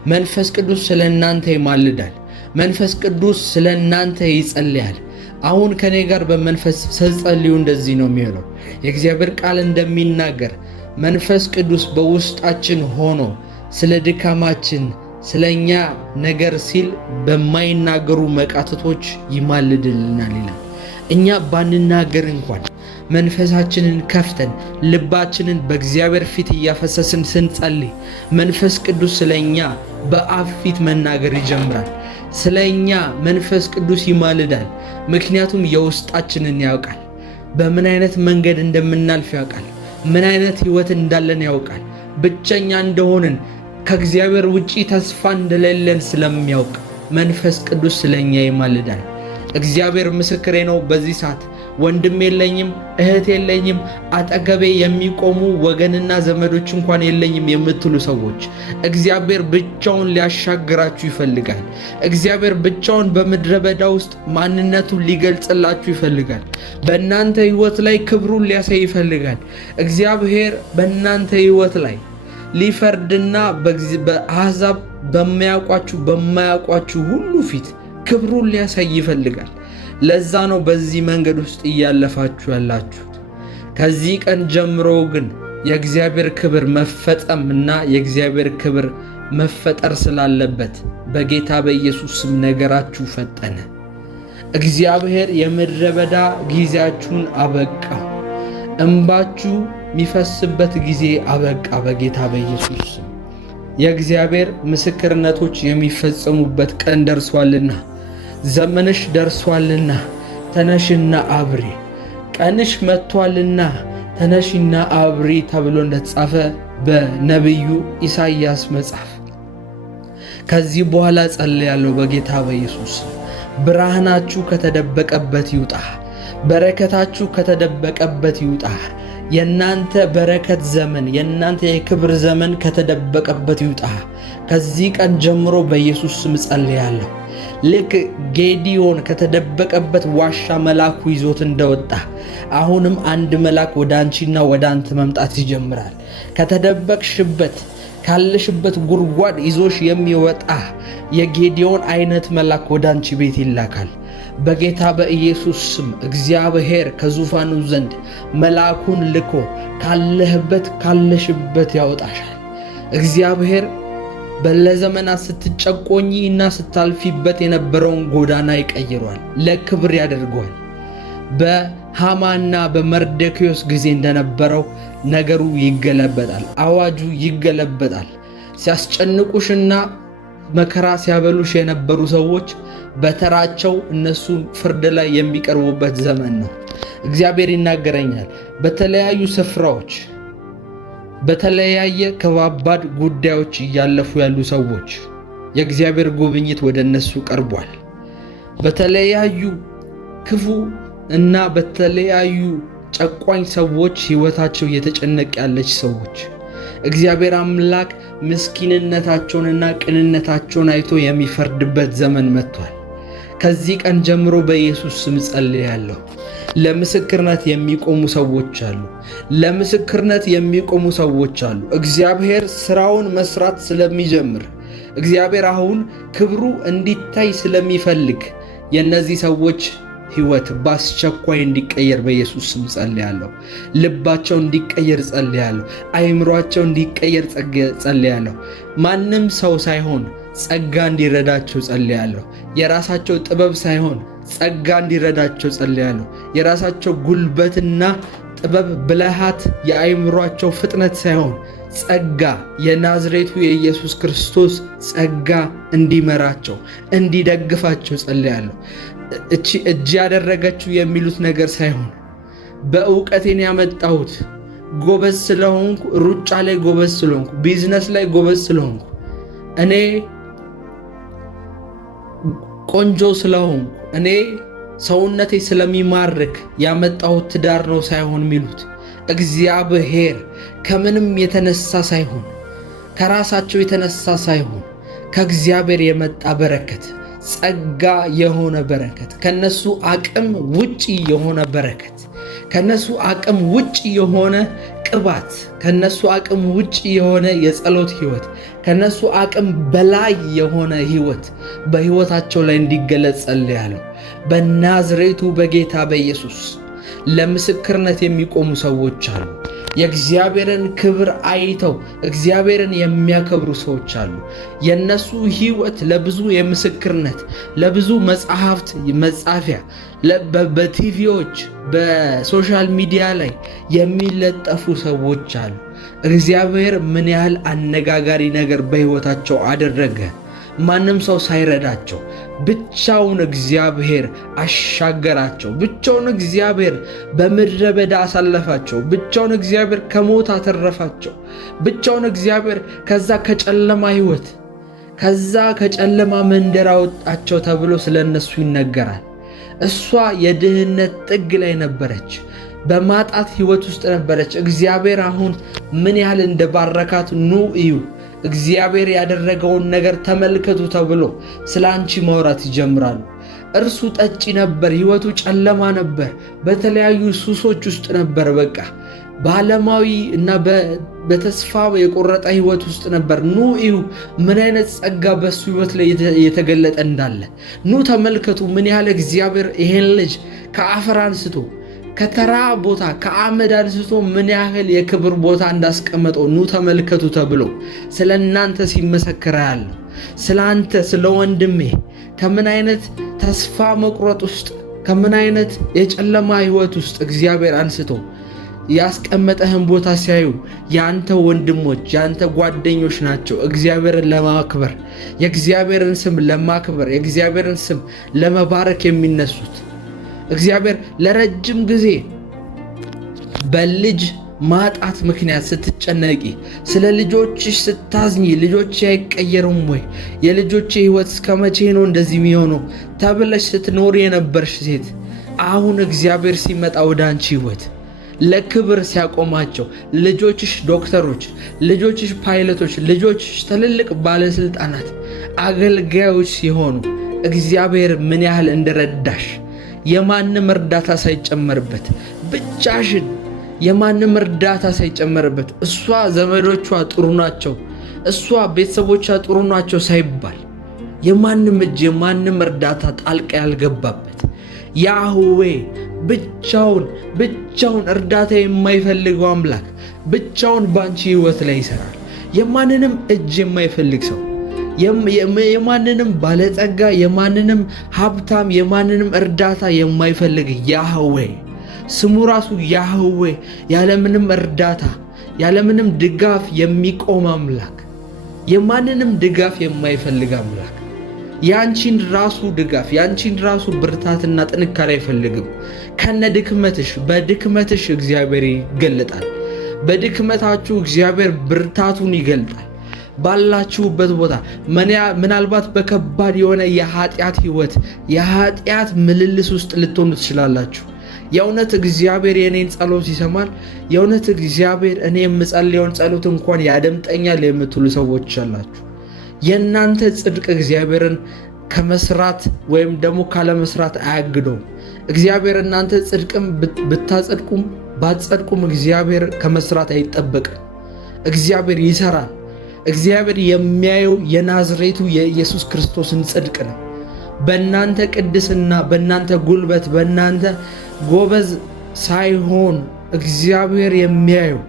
መንፈስ ቅዱስ ስለ እናንተ ይማልዳል። መንፈስ ቅዱስ ስለ እናንተ ይጸልያል። አሁን ከኔ ጋር በመንፈስ ስትጸልዩ እንደዚህ ነው የሚሆነው። የእግዚአብሔር ቃል እንደሚናገር መንፈስ ቅዱስ በውስጣችን ሆኖ ስለ ድካማችን ስለኛ ነገር ሲል በማይናገሩ መቃተቶች ይማልድልናል ይላል። እኛ ባንናገር እንኳን መንፈሳችንን ከፍተን ልባችንን በእግዚአብሔር ፊት እያፈሰስን ስንጸልይ መንፈስ ቅዱስ ስለኛ በአፍ ፊት መናገር ይጀምራል። ስለኛ መንፈስ ቅዱስ ይማልዳል። ምክንያቱም የውስጣችንን ያውቃል። በምን አይነት መንገድ እንደምናልፍ ያውቃል። ምን አይነት ሕይወት እንዳለን ያውቃል። ብቸኛ እንደሆንን ከእግዚአብሔር ውጪ ተስፋ እንደሌለን ስለሚያውቅ መንፈስ ቅዱስ ስለኛ ይማልዳል። እግዚአብሔር ምስክሬ ነው። በዚህ ሰዓት ወንድም የለኝም፣ እህት የለኝም፣ አጠገቤ የሚቆሙ ወገንና ዘመዶች እንኳን የለኝም የምትሉ ሰዎች እግዚአብሔር ብቻውን ሊያሻግራችሁ ይፈልጋል። እግዚአብሔር ብቻውን በምድረ በዳ ውስጥ ማንነቱን ሊገልጽላችሁ ይፈልጋል። በእናንተ ሕይወት ላይ ክብሩን ሊያሳይ ይፈልጋል። እግዚአብሔር በእናንተ ሕይወት ላይ ሊፈርድና በአሕዛብ በማያውቋችሁ ሁሉ ፊት ክብሩን ሊያሳይ ይፈልጋል። ለዛ ነው በዚህ መንገድ ውስጥ እያለፋችሁ ያላችሁት። ከዚህ ቀን ጀምሮ ግን የእግዚአብሔር ክብር መፈጸም እና የእግዚአብሔር ክብር መፈጠር ስላለበት በጌታ በኢየሱስ ስም ነገራችሁ ፈጠነ። እግዚአብሔር የምድረ በዳ ጊዜያችሁን አበቃው። እንባችሁ የሚፈስበት ጊዜ አበቃ በጌታ በኢየሱስ ስም። የእግዚአብሔር ምስክርነቶች የሚፈጸሙበት ቀን ደርሷልና ዘመንሽ ደርሷልና ተነሽና አብሪ፣ ቀንሽ መጥቷልና ተነሽና አብሪ ተብሎ እንደተጻፈ በነቢዩ ኢሳይያስ መጽሐፍ። ከዚህ በኋላ ጸልያለሁ በጌታ በኢየሱስ ብርሃናችሁ ከተደበቀበት ይውጣ፣ በረከታችሁ ከተደበቀበት ይውጣ። የናንተ በረከት ዘመን የናንተ የክብር ዘመን ከተደበቀበት ይውጣ። ከዚህ ቀን ጀምሮ በኢየሱስ ስም ጸልያለሁ። ልክ ጌዲዮን ከተደበቀበት ዋሻ መልአኩ ይዞት እንደወጣ አሁንም አንድ መልአክ ወደ አንቺና ወደ አንተ መምጣት ይጀምራል። ከተደበቅሽበት ካለሽበት ጉድጓድ ይዞሽ የሚወጣ የጌዲዮን አይነት መልአክ ወደ አንቺ ቤት ይላካል። በጌታ በኢየሱስ ስም እግዚአብሔር ከዙፋኑ ዘንድ መልአኩን ልኮ ካለሽበት ያወጣሻል። እግዚአብሔር ለዘመናት ስትጨቆኚ እና ስታልፊበት የነበረውን ጎዳና ይቀይሯል፣ ለክብር ያደርገዋል። በሃማና በመርዶክዮስ ጊዜ እንደነበረው ነገሩ ይገለበጣል፣ አዋጁ ይገለበጣል። ሲያስጨንቁሽና መከራ ሲያበሉሽ የነበሩ ሰዎች በተራቸው እነሱ ፍርድ ላይ የሚቀርቡበት ዘመን ነው። እግዚአብሔር ይናገረኛል። በተለያዩ ስፍራዎች በተለያየ ከባባድ ጉዳዮች እያለፉ ያሉ ሰዎች የእግዚአብሔር ጉብኝት ወደ እነሱ ቀርቧል። በተለያዩ ክፉ እና በተለያዩ ጨቋኝ ሰዎች ሕይወታቸው እየተጨነቀ ያለች ሰዎች እግዚአብሔር አምላክ ምስኪንነታቸውንና ቅንነታቸውን አይቶ የሚፈርድበት ዘመን መጥቷል። ከዚህ ቀን ጀምሮ በኢየሱስ ስም ጸልያለሁ። ለምስክርነት የሚቆሙ ሰዎች አሉ። ለምስክርነት የሚቆሙ ሰዎች አሉ። እግዚአብሔር ስራውን መስራት ስለሚጀምር እግዚአብሔር አሁን ክብሩ እንዲታይ ስለሚፈልግ የነዚህ ሰዎች ሕይወት በአስቸኳይ እንዲቀየር በኢየሱስ ስም ጸልያለሁ። ልባቸው እንዲቀየር ጸልያለሁ። አይምሯቸው እንዲቀየር ጸልያለሁ። ማንም ሰው ሳይሆን ጸጋ እንዲረዳቸው ጸልያለሁ። የራሳቸው ጥበብ ሳይሆን ጸጋ እንዲረዳቸው ጸልያለሁ። የራሳቸው ጉልበትና ጥበብ፣ ብልሃት፣ የአይምሯቸው ፍጥነት ሳይሆን ጸጋ፣ የናዝሬቱ የኢየሱስ ክርስቶስ ጸጋ እንዲመራቸው እንዲደግፋቸው ጸልያለሁ። እጅ ያደረገችው የሚሉት ነገር ሳይሆን በእውቀቴን ያመጣሁት ጎበዝ ስለሆንኩ፣ ሩጫ ላይ ጎበዝ ስለሆንኩ፣ ቢዝነስ ላይ ጎበዝ ስለሆንኩ፣ እኔ ቆንጆ ስለሆንኩ፣ እኔ ሰውነቴ ስለሚማርክ ያመጣሁት ትዳር ነው ሳይሆን የሚሉት እግዚአብሔር ከምንም የተነሳ ሳይሆን ከራሳቸው የተነሳ ሳይሆን ከእግዚአብሔር የመጣ በረከት፣ ጸጋ የሆነ በረከት፣ ከነሱ አቅም ውጪ የሆነ በረከት፣ ከነሱ አቅም ውጪ የሆነ ቅባት፣ ከነሱ አቅም ውጪ የሆነ የጸሎት ህይወት፣ ከነሱ አቅም በላይ የሆነ ህይወት በህይወታቸው ላይ እንዲገለጽ ጸልያለሁ። በናዝሬቱ በጌታ በኢየሱስ ለምስክርነት የሚቆሙ ሰዎች አሉ። የእግዚአብሔርን ክብር አይተው እግዚአብሔርን የሚያከብሩ ሰዎች አሉ። የነሱ ህይወት ለብዙ የምስክርነት ለብዙ መጽሐፍት መጻፊያ በቲቪዎች በሶሻል ሚዲያ ላይ የሚለጠፉ ሰዎች አሉ። እግዚአብሔር ምን ያህል አነጋጋሪ ነገር በህይወታቸው አደረገ። ማንም ሰው ሳይረዳቸው ብቻውን እግዚአብሔር አሻገራቸው። ብቻውን እግዚአብሔር በምድረ በዳ አሳለፋቸው። ብቻውን እግዚአብሔር ከሞት አተረፋቸው። ብቻውን እግዚአብሔር ከዛ ከጨለማ ህይወት ከዛ ከጨለማ መንደር አወጣቸው ተብሎ ስለነሱ ይነገራል። እሷ የድህነት ጥግ ላይ ነበረች። በማጣት ህይወት ውስጥ ነበረች። እግዚአብሔር አሁን ምን ያህል እንደባረካት ኑ እዩ፣ እግዚአብሔር ያደረገውን ነገር ተመልከቱ ተብሎ ስለ አንቺ ማውራት ይጀምራሉ። እርሱ ጠጪ ነበር፣ ህይወቱ ጨለማ ነበር፣ በተለያዩ ሱሶች ውስጥ ነበር። በቃ በዓለማዊ እና በተስፋ የቆረጠ ህይወት ውስጥ ነበር። ኑ እዩ ምን አይነት ጸጋ በሱ ህይወት ላይ የተገለጠ እንዳለ ኑ ተመልከቱ። ምን ያህል እግዚአብሔር ይሄን ልጅ ከአፈር አንስቶ ከተራ ቦታ ከአመድ አንስቶ ምን ያህል የክብር ቦታ እንዳስቀመጠው ኑ ተመልከቱ ተብሎ ስለ እናንተ ሲመሰከር ያለው ስለ አንተ ስለ ወንድሜ ከምን አይነት ተስፋ መቁረጥ ውስጥ ከምን አይነት የጨለማ ህይወት ውስጥ እግዚአብሔር አንስቶ ያስቀመጠህን ቦታ ሲያዩ ያንተ ወንድሞች ያንተ ጓደኞች ናቸው። እግዚአብሔርን ለማክበር የእግዚአብሔርን ስም ለማክበር የእግዚአብሔርን ስም ለመባረክ የሚነሱት እግዚአብሔር ለረጅም ጊዜ በልጅ ማጣት ምክንያት ስትጨነቂ ስለ ልጆችሽ ስታዝኚ ልጆች አይቀየሩም ወይ የልጆች ህይወት እስከመቼ ነው እንደዚህ የሚሆነው ተብለሽ ስትኖር የነበርሽ ሴት አሁን እግዚአብሔር ሲመጣ ወደ አንቺ ህይወት ለክብር ሲያቆማቸው ልጆችሽ ዶክተሮች፣ ልጆችሽ ፓይለቶች፣ ልጆችሽ ትልልቅ ባለስልጣናት አገልጋዮች ሲሆኑ እግዚአብሔር ምን ያህል እንደረዳሽ የማንም እርዳታ ሳይጨመርበት ብቻሽን የማንም እርዳታ ሳይጨመርበት እሷ ዘመዶቿ ጥሩ ናቸው እሷ ቤተሰቦቿ ጥሩ ናቸው ሳይባል የማንም እጅ የማንም እርዳታ ጣልቃ ያልገባበት ያህዌ ብቻውን እርዳታ የማይፈልገው አምላክ ብቻውን ባንቺ ህይወት ላይ ይሰራል። የማንንም እጅ የማይፈልግ ሰው የማንንም ባለጸጋ የማንንም ሀብታም የማንንም እርዳታ የማይፈልግ ያህዌ ስሙ ራሱ ያህዌ ያለምንም እርዳታ ያለምንም ድጋፍ የሚቆም አምላክ የማንንም ድጋፍ የማይፈልግ አምላክ ያንቺን ራሱ ድጋፍ ያንቺን ራሱ ብርታትና ጥንካሬ አይፈልግም። ከነ ድክመትሽ በድክመትሽ እግዚአብሔር ይገልጣል። በድክመታችሁ እግዚአብሔር ብርታቱን ይገልጣል። ባላችሁበት ቦታ ምናልባት በከባድ የሆነ የኃጢአት ህይወት የኃጢአት ምልልስ ውስጥ ልትሆኑ ትችላላችሁ። የእውነት እግዚአብሔር የኔን ጸሎት ይሰማል፣ የእውነት እግዚአብሔር እኔ የምጸልየውን ጸሎት እንኳን ያደምጠኛል የምትሉ ሰዎች አላችሁ። የእናንተ ጽድቅ እግዚአብሔርን ከመስራት ወይም ደግሞ ካለመስራት አያግደውም። እግዚአብሔር እናንተ ጽድቅም ብታጸድቁም ባትጸድቁም እግዚአብሔር ከመስራት አይጠበቅም። እግዚአብሔር ይሰራል። እግዚአብሔር የሚያየው የናዝሬቱ የኢየሱስ ክርስቶስን ጽድቅ ነው። በእናንተ ቅድስና በእናንተ ጉልበት በእናንተ ጎበዝ ሳይሆን እግዚአብሔር የሚያየው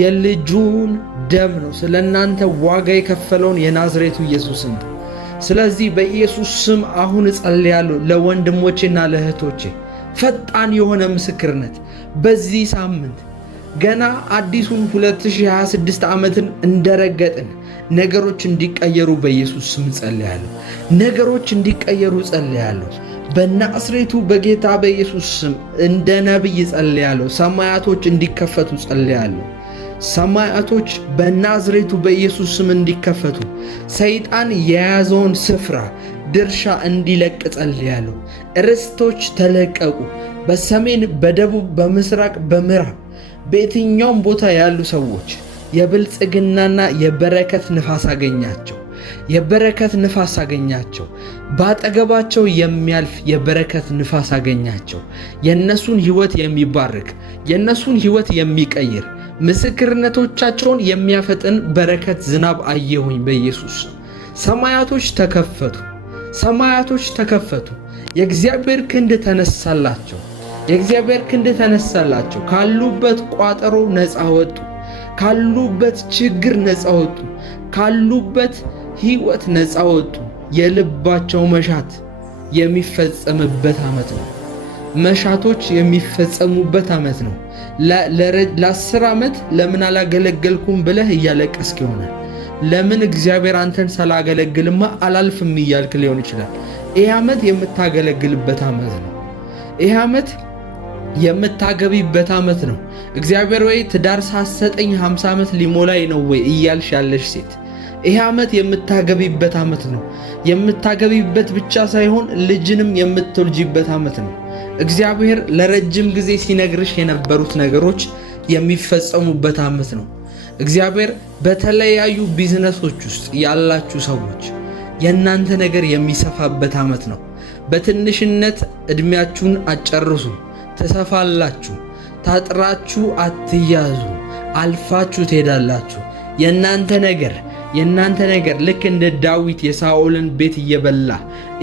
የልጁን ደም ነው። ስለ እናንተ ዋጋ የከፈለውን የናዝሬቱ ኢየሱስን። ስለዚህ በኢየሱስ ስም አሁን እጸልያለሁ ለወንድሞቼና ለእህቶቼ ፈጣን የሆነ ምስክርነት በዚህ ሳምንት ገና አዲሱን 2026 ዓመትን እንደረገጥን ነገሮች እንዲቀየሩ በኢየሱስ ስም ጸልያለሁ። ነገሮች እንዲቀየሩ ጸልያለሁ። በናዝሬቱ በጌታ በኢየሱስ ስም እንደ ነብይ ጸልያለሁ። ሰማያቶች እንዲከፈቱ ጸልያለሁ። ሰማያቶች በናዝሬቱ በኢየሱስ ስም እንዲከፈቱ ሰይጣን የያዘውን ስፍራ ድርሻ እንዲለቅ ጸልያለሁ። ርስቶች ተለቀቁ። በሰሜን በደቡብ በምስራቅ በምዕራብ በየትኛውም ቦታ ያሉ ሰዎች የብልጽግናና የበረከት ንፋስ አገኛቸው። የበረከት ንፋስ አገኛቸው። ባጠገባቸው የሚያልፍ የበረከት ንፋስ አገኛቸው። የነሱን ህይወት የሚባርክ የነሱን ህይወት የሚቀይር ምስክርነቶቻቸውን የሚያፈጥን በረከት ዝናብ አየሁኝ በኢየሱስ። ሰማያቶች ተከፈቱ፣ ሰማያቶች ተከፈቱ። የእግዚአብሔር ክንድ ተነሳላቸው፣ የእግዚአብሔር ክንድ ተነሳላቸው። ካሉበት ቋጠሮ ነፃ ወጡ፣ ካሉበት ችግር ነፃ ወጡ፣ ካሉበት ሕይወት ነፃ ወጡ። የልባቸው መሻት የሚፈጸምበት ዓመት ነው። መሻቶች የሚፈጸሙበት ዓመት ነው። ለ10 ዓመት ለምን አላገለገልኩም ብለህ እያለቀስክ ይሆናል። ለምን እግዚአብሔር አንተን ሳላገለግልማ አላልፍም እያልክ ሊሆን ይችላል። ይህ ዓመት የምታገለግልበት ዓመት ነው። ይህ ዓመት የምታገቢበት ዓመት ነው። እግዚአብሔር ወይ ትዳር ሳሰጠኝ 50 ዓመት ሊሞላኝ ነው ወይ እያልሽ ያለሽ ሴት ይህ ዓመት የምታገቢበት ዓመት ነው። የምታገቢበት ብቻ ሳይሆን ልጅንም የምትወልጂበት ዓመት ነው። እግዚአብሔር ለረጅም ጊዜ ሲነግርሽ የነበሩት ነገሮች የሚፈጸሙበት ዓመት ነው። እግዚአብሔር በተለያዩ ቢዝነሶች ውስጥ ያላችሁ ሰዎች የእናንተ ነገር የሚሰፋበት ዓመት ነው። በትንሽነት ዕድሜያችሁን አጨርሱ፣ ትሰፋላችሁ። ታጥራችሁ አትያዙ፣ አልፋችሁ ትሄዳላችሁ። የእናንተ ነገር ልክ እንደ ዳዊት የሳኦልን ቤት እየበላ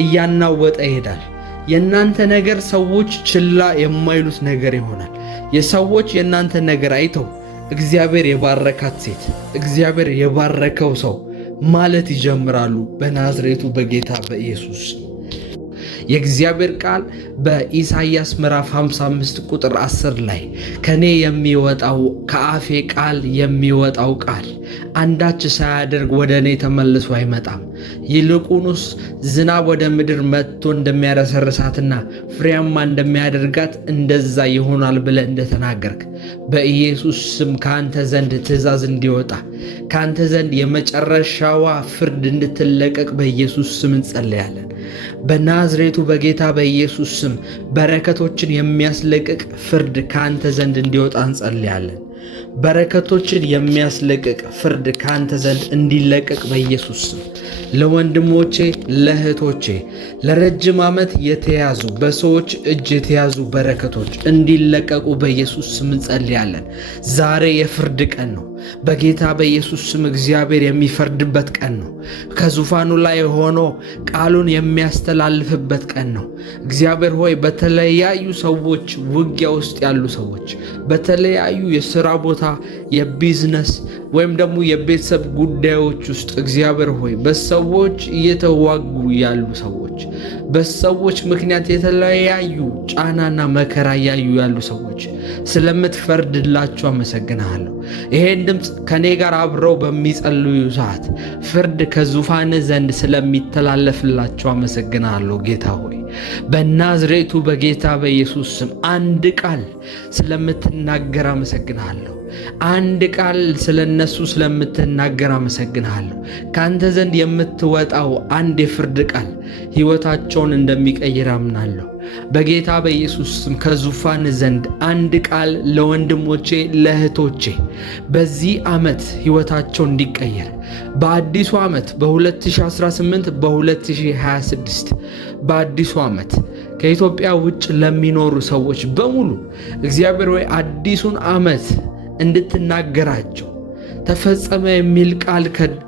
እያናወጠ ይሄዳል። የእናንተ ነገር ሰዎች ችላ የማይሉት ነገር ይሆናል። የሰዎች የእናንተ ነገር አይተው እግዚአብሔር የባረካት ሴት፣ እግዚአብሔር የባረከው ሰው ማለት ይጀምራሉ በናዝሬቱ በጌታ በኢየሱስ። የእግዚአብሔር ቃል በኢሳይያስ ምዕራፍ 55 ቁጥር 10 ላይ ከኔ የሚወጣው ከአፌ ቃል የሚወጣው ቃል አንዳች ሳያደርግ ወደ እኔ ተመልሶ አይመጣም፣ ይልቁንስ ዝናብ ወደ ምድር መጥቶ እንደሚያረሰርሳትና ፍሬያማ እንደሚያደርጋት እንደዛ ይሆናል ብለህ እንደተናገርክ በኢየሱስ ስም ከአንተ ዘንድ ትእዛዝ እንዲወጣ ከአንተ ዘንድ የመጨረሻዋ ፍርድ እንድትለቀቅ በኢየሱስ ስም እንጸልያለን። በናዝሬቱ በጌታ በኢየሱስ ስም በረከቶችን የሚያስለቅቅ ፍርድ ከአንተ ዘንድ እንዲወጣ እንጸልያለን። በረከቶችን የሚያስለቅቅ ፍርድ ከአንተ ዘንድ እንዲለቀቅ በኢየሱስ ስም ለወንድሞቼ ለእህቶቼ ለረጅም ዓመት የተያዙ በሰዎች እጅ የተያዙ በረከቶች እንዲለቀቁ በኢየሱስ ስም እንጸልያለን። ዛሬ የፍርድ ቀን ነው። በጌታ በኢየሱስ ስም እግዚአብሔር የሚፈርድበት ቀን ነው። ከዙፋኑ ላይ ሆኖ ቃሉን የሚያስተላልፍበት ቀን ነው። እግዚአብሔር ሆይ በተለያዩ ሰዎች ውጊያ ውስጥ ያሉ ሰዎች በተለያዩ የሥራ ቦታ የቢዝነስ ወይም ደግሞ የቤተሰብ ጉዳዮች ውስጥ እግዚአብሔር ሆይ በሰዎች እየተዋጉ ያሉ ሰዎች በሰዎች ምክንያት የተለያዩ ጫናና መከራ ያዩ ያሉ ሰዎች ስለምትፈርድላቸው አመሰግናለሁ። ይሄን ድምፅ ከኔ ጋር አብረው በሚጸልዩ ሰዓት ፍርድ ከዙፋን ዘንድ ስለሚተላለፍላቸው አመሰግናለሁ። ጌታ ሆይ በናዝሬቱ በጌታ በኢየሱስ ስም አንድ ቃል ስለምትናገር አመሰግናለሁ። አንድ ቃል ስለነሱ ስለምትናገር አመሰግናለሁ። ካንተ ዘንድ የምትወጣው አንድ የፍርድ ቃል ሕይወታቸውን እንደሚቀይር አምናለሁ። በጌታ በኢየሱስ ስም ከዙፋን ዘንድ አንድ ቃል ለወንድሞቼ ለእህቶቼ በዚህ ዓመት ሕይወታቸው እንዲቀየር በአዲሱ ዓመት በ2018 በ2026 በአዲሱ ዓመት ከኢትዮጵያ ውጭ ለሚኖሩ ሰዎች በሙሉ እግዚአብሔር ወይ አዲሱን ዓመት እንድትናገራቸው ተፈጸመ የሚል ቃል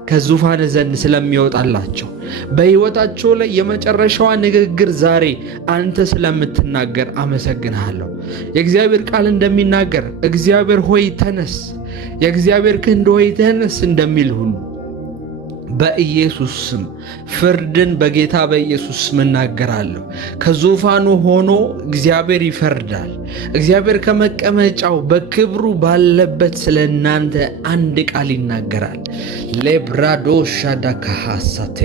ከዙፋን ዘንድ ስለሚወጣላቸው በሕይወታቸው ላይ የመጨረሻዋ ንግግር ዛሬ አንተ ስለምትናገር አመሰግንሃለሁ። የእግዚአብሔር ቃል እንደሚናገር እግዚአብሔር ሆይ ተነስ፣ የእግዚአብሔር ክንድ ሆይ ተነስ እንደሚል ሁሉ በኢየሱስ ስም ፍርድን በጌታ በኢየሱስ ስም እናገራለሁ። ከዙፋኑ ሆኖ እግዚአብሔር ይፈርዳል። እግዚአብሔር ከመቀመጫው በክብሩ ባለበት ስለ እናንተ አንድ ቃል ይናገራል። ሌብራዶ ሻዳካሃሳቴ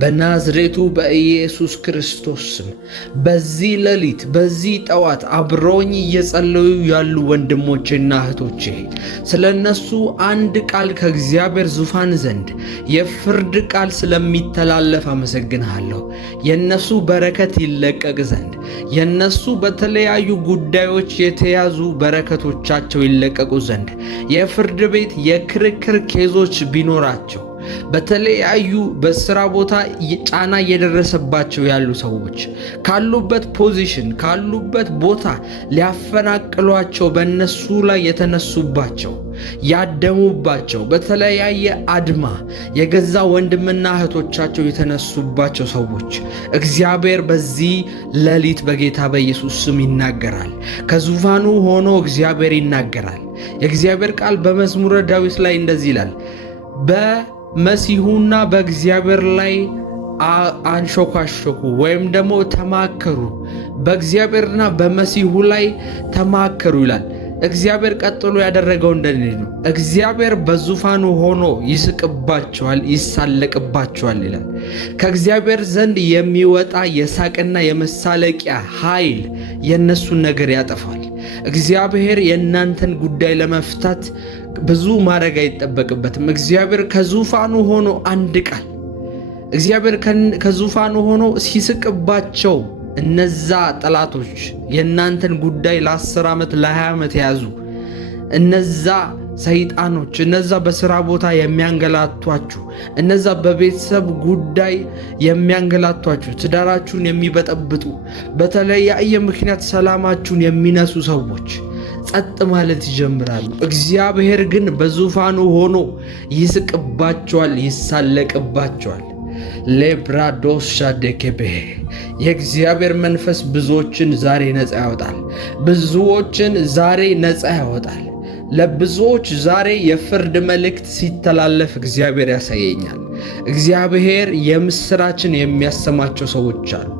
በናዝሬቱ በኢየሱስ ክርስቶስ ስም በዚህ ሌሊት በዚህ ጠዋት አብረውኝ እየጸለዩ ያሉ ወንድሞቼና እህቶቼ ስለ እነሱ አንድ ቃል ከእግዚአብሔር ዙፋን ዘንድ የፍርድ ቃል ስለሚተላለፍ አመሰግንሃለሁ። የነሱ በረከት ይለቀቅ ዘንድ የነሱ በተለያዩ ጉዳዮች የተያዙ በረከቶቻቸው ይለቀቁ ዘንድ የፍርድ ቤት የክርክር ኬዞች ቢኖራቸው በተለያዩ በስራ ቦታ ጫና እየደረሰባቸው ያሉ ሰዎች ካሉበት ፖዚሽን ካሉበት ቦታ ሊያፈናቅሏቸው በእነሱ ላይ የተነሱባቸው ያደሙባቸው በተለያየ አድማ የገዛ ወንድምና እህቶቻቸው የተነሱባቸው ሰዎች እግዚአብሔር በዚህ ሌሊት በጌታ በኢየሱስ ስም ይናገራል። ከዙፋኑ ሆኖ እግዚአብሔር ይናገራል። የእግዚአብሔር ቃል በመዝሙረ ዳዊት ላይ እንደዚህ ይላል፣ በመሲሁና በእግዚአብሔር ላይ አንሾካሾኩ ወይም ደግሞ ተማከሩ፣ በእግዚአብሔርና በመሲሁ ላይ ተማከሩ ይላል። እግዚአብሔር ቀጥሎ ያደረገው እንደዚህ ነው። እግዚአብሔር በዙፋኑ ሆኖ ይስቅባቸዋል፣ ይሳለቅባቸዋል ይላል። ከእግዚአብሔር ዘንድ የሚወጣ የሳቅና የመሳለቂያ ኃይል የእነሱን ነገር ያጠፋል። እግዚአብሔር የእናንተን ጉዳይ ለመፍታት ብዙ ማድረግ አይጠበቅበትም። እግዚአብሔር ከዙፋኑ ሆኖ አንድ ቃል እግዚአብሔር ከዙፋኑ ሆኖ ሲስቅባቸው እነዛ ጠላቶች የእናንተን ጉዳይ ለ10 ዓመት ለ20 ዓመት የያዙ እነዛ ሰይጣኖች፣ እነዛ በሥራ ቦታ የሚያንገላቷችሁ፣ እነዛ በቤተሰብ ጉዳይ የሚያንገላቷችሁ፣ ትዳራችሁን የሚበጠብጡ፣ በተለያየ ምክንያት ሰላማችሁን የሚነሱ ሰዎች ጸጥ ማለት ይጀምራሉ። እግዚአብሔር ግን በዙፋኑ ሆኖ ይስቅባቸዋል፣ ይሳለቅባቸዋል። ሌብራዶሻ ደኬቤ የእግዚአብሔር መንፈስ ብዙዎችን ዛሬ ነፃ ያወጣል። ብዙዎችን ዛሬ ነፃ ያወጣል። ለብዙዎች ዛሬ የፍርድ መልእክት ሲተላለፍ እግዚአብሔር ያሳየኛል። እግዚአብሔር የምስራችን የሚያሰማቸው ሰዎች አሉ።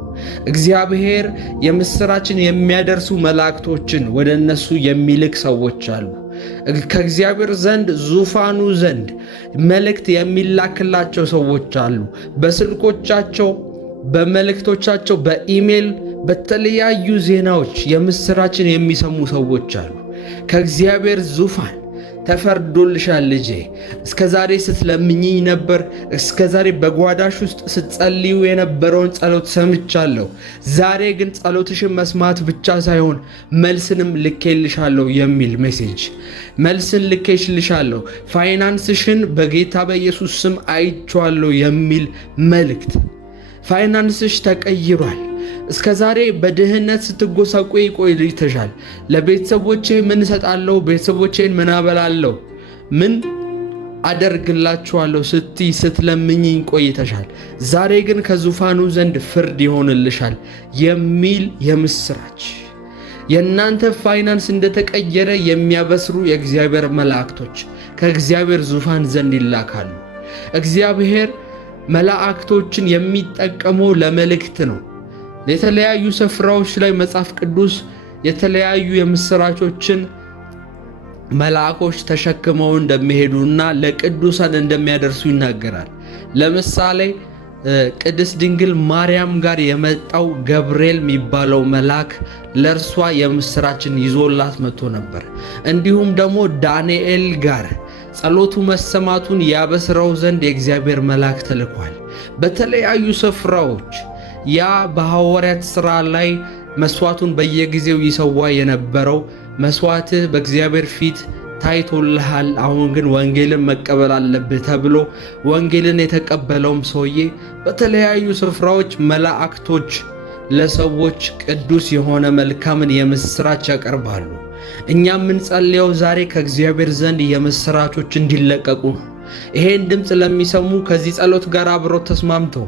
እግዚአብሔር የምስራችን የሚያደርሱ መላእክቶችን ወደ እነሱ የሚልክ ሰዎች አሉ። ከእግዚአብሔር ዘንድ ዙፋኑ ዘንድ መልእክት የሚላክላቸው ሰዎች አሉ። በስልኮቻቸው፣ በመልእክቶቻቸው፣ በኢሜል፣ በተለያዩ ዜናዎች የምስራችን የሚሰሙ ሰዎች አሉ። ከእግዚአብሔር ዙፋን ተፈርዶልሻል ልጄ፣ እስከ ዛሬ ስትለምኝኝ ነበር፣ እስከ ዛሬ በጓዳሽ ውስጥ ስትጸልዩ የነበረውን ጸሎት ሰምቻለሁ። ዛሬ ግን ጸሎትሽን መስማት ብቻ ሳይሆን መልስንም ልኬልሻለሁ የሚል ሜሴጅ፣ መልስን ልኬልሻለሁ፣ ፋይናንስሽን በጌታ በኢየሱስ ስም አይቼዋለሁ የሚል መልእክት። ፋይናንስሽ ተቀይሯል። እስከ ዛሬ በድህነት ስትጎሳቆይ ቆይተሻል። ለቤተሰቦቼ ምን እሰጣለሁ? ቤተሰቦቼን ምን አበላለሁ? ምን አደርግላችኋለሁ ስትለምኝኝ ቆይተሻል። ዛሬ ግን ከዙፋኑ ዘንድ ፍርድ ይሆንልሻል የሚል የምስራች። የእናንተ ፋይናንስ እንደተቀየረ የሚያበስሩ የእግዚአብሔር መላእክቶች ከእግዚአብሔር ዙፋን ዘንድ ይላካሉ። እግዚአብሔር መላእክቶችን የሚጠቀመው ለመልእክት ነው። የተለያዩ ስፍራዎች ላይ መጽሐፍ ቅዱስ የተለያዩ የምስራቾችን መልአኮች ተሸክመው እንደሚሄዱና ለቅዱሳን እንደሚያደርሱ ይናገራል። ለምሳሌ ቅድስት ድንግል ማርያም ጋር የመጣው ገብርኤል የሚባለው መልአክ ለእርሷ የምስራችን ይዞላት መጥቶ ነበር። እንዲሁም ደግሞ ዳንኤል ጋር ጸሎቱ መሰማቱን ያበስረው ዘንድ የእግዚአብሔር መልአክ ተልኳል። በተለያዩ ስፍራዎች ያ በሐዋርያት ሥራ ላይ መስዋዕቱን በየጊዜው ይሰዋ የነበረው መስዋዕትህ በእግዚአብሔር ፊት ታይቶልሃል፣ አሁን ግን ወንጌልን መቀበል አለብህ ተብሎ ወንጌልን የተቀበለውም ሰውዬ በተለያዩ ስፍራዎች መላእክቶች ለሰዎች ቅዱስ የሆነ መልካምን የምስራች ያቀርባሉ። እኛ የምንጸልየው ዛሬ ከእግዚአብሔር ዘንድ የምስራቾች እንዲለቀቁ ነው። ይሄን ድምፅ ለሚሰሙ ከዚህ ጸሎት ጋር አብረው ተስማምተው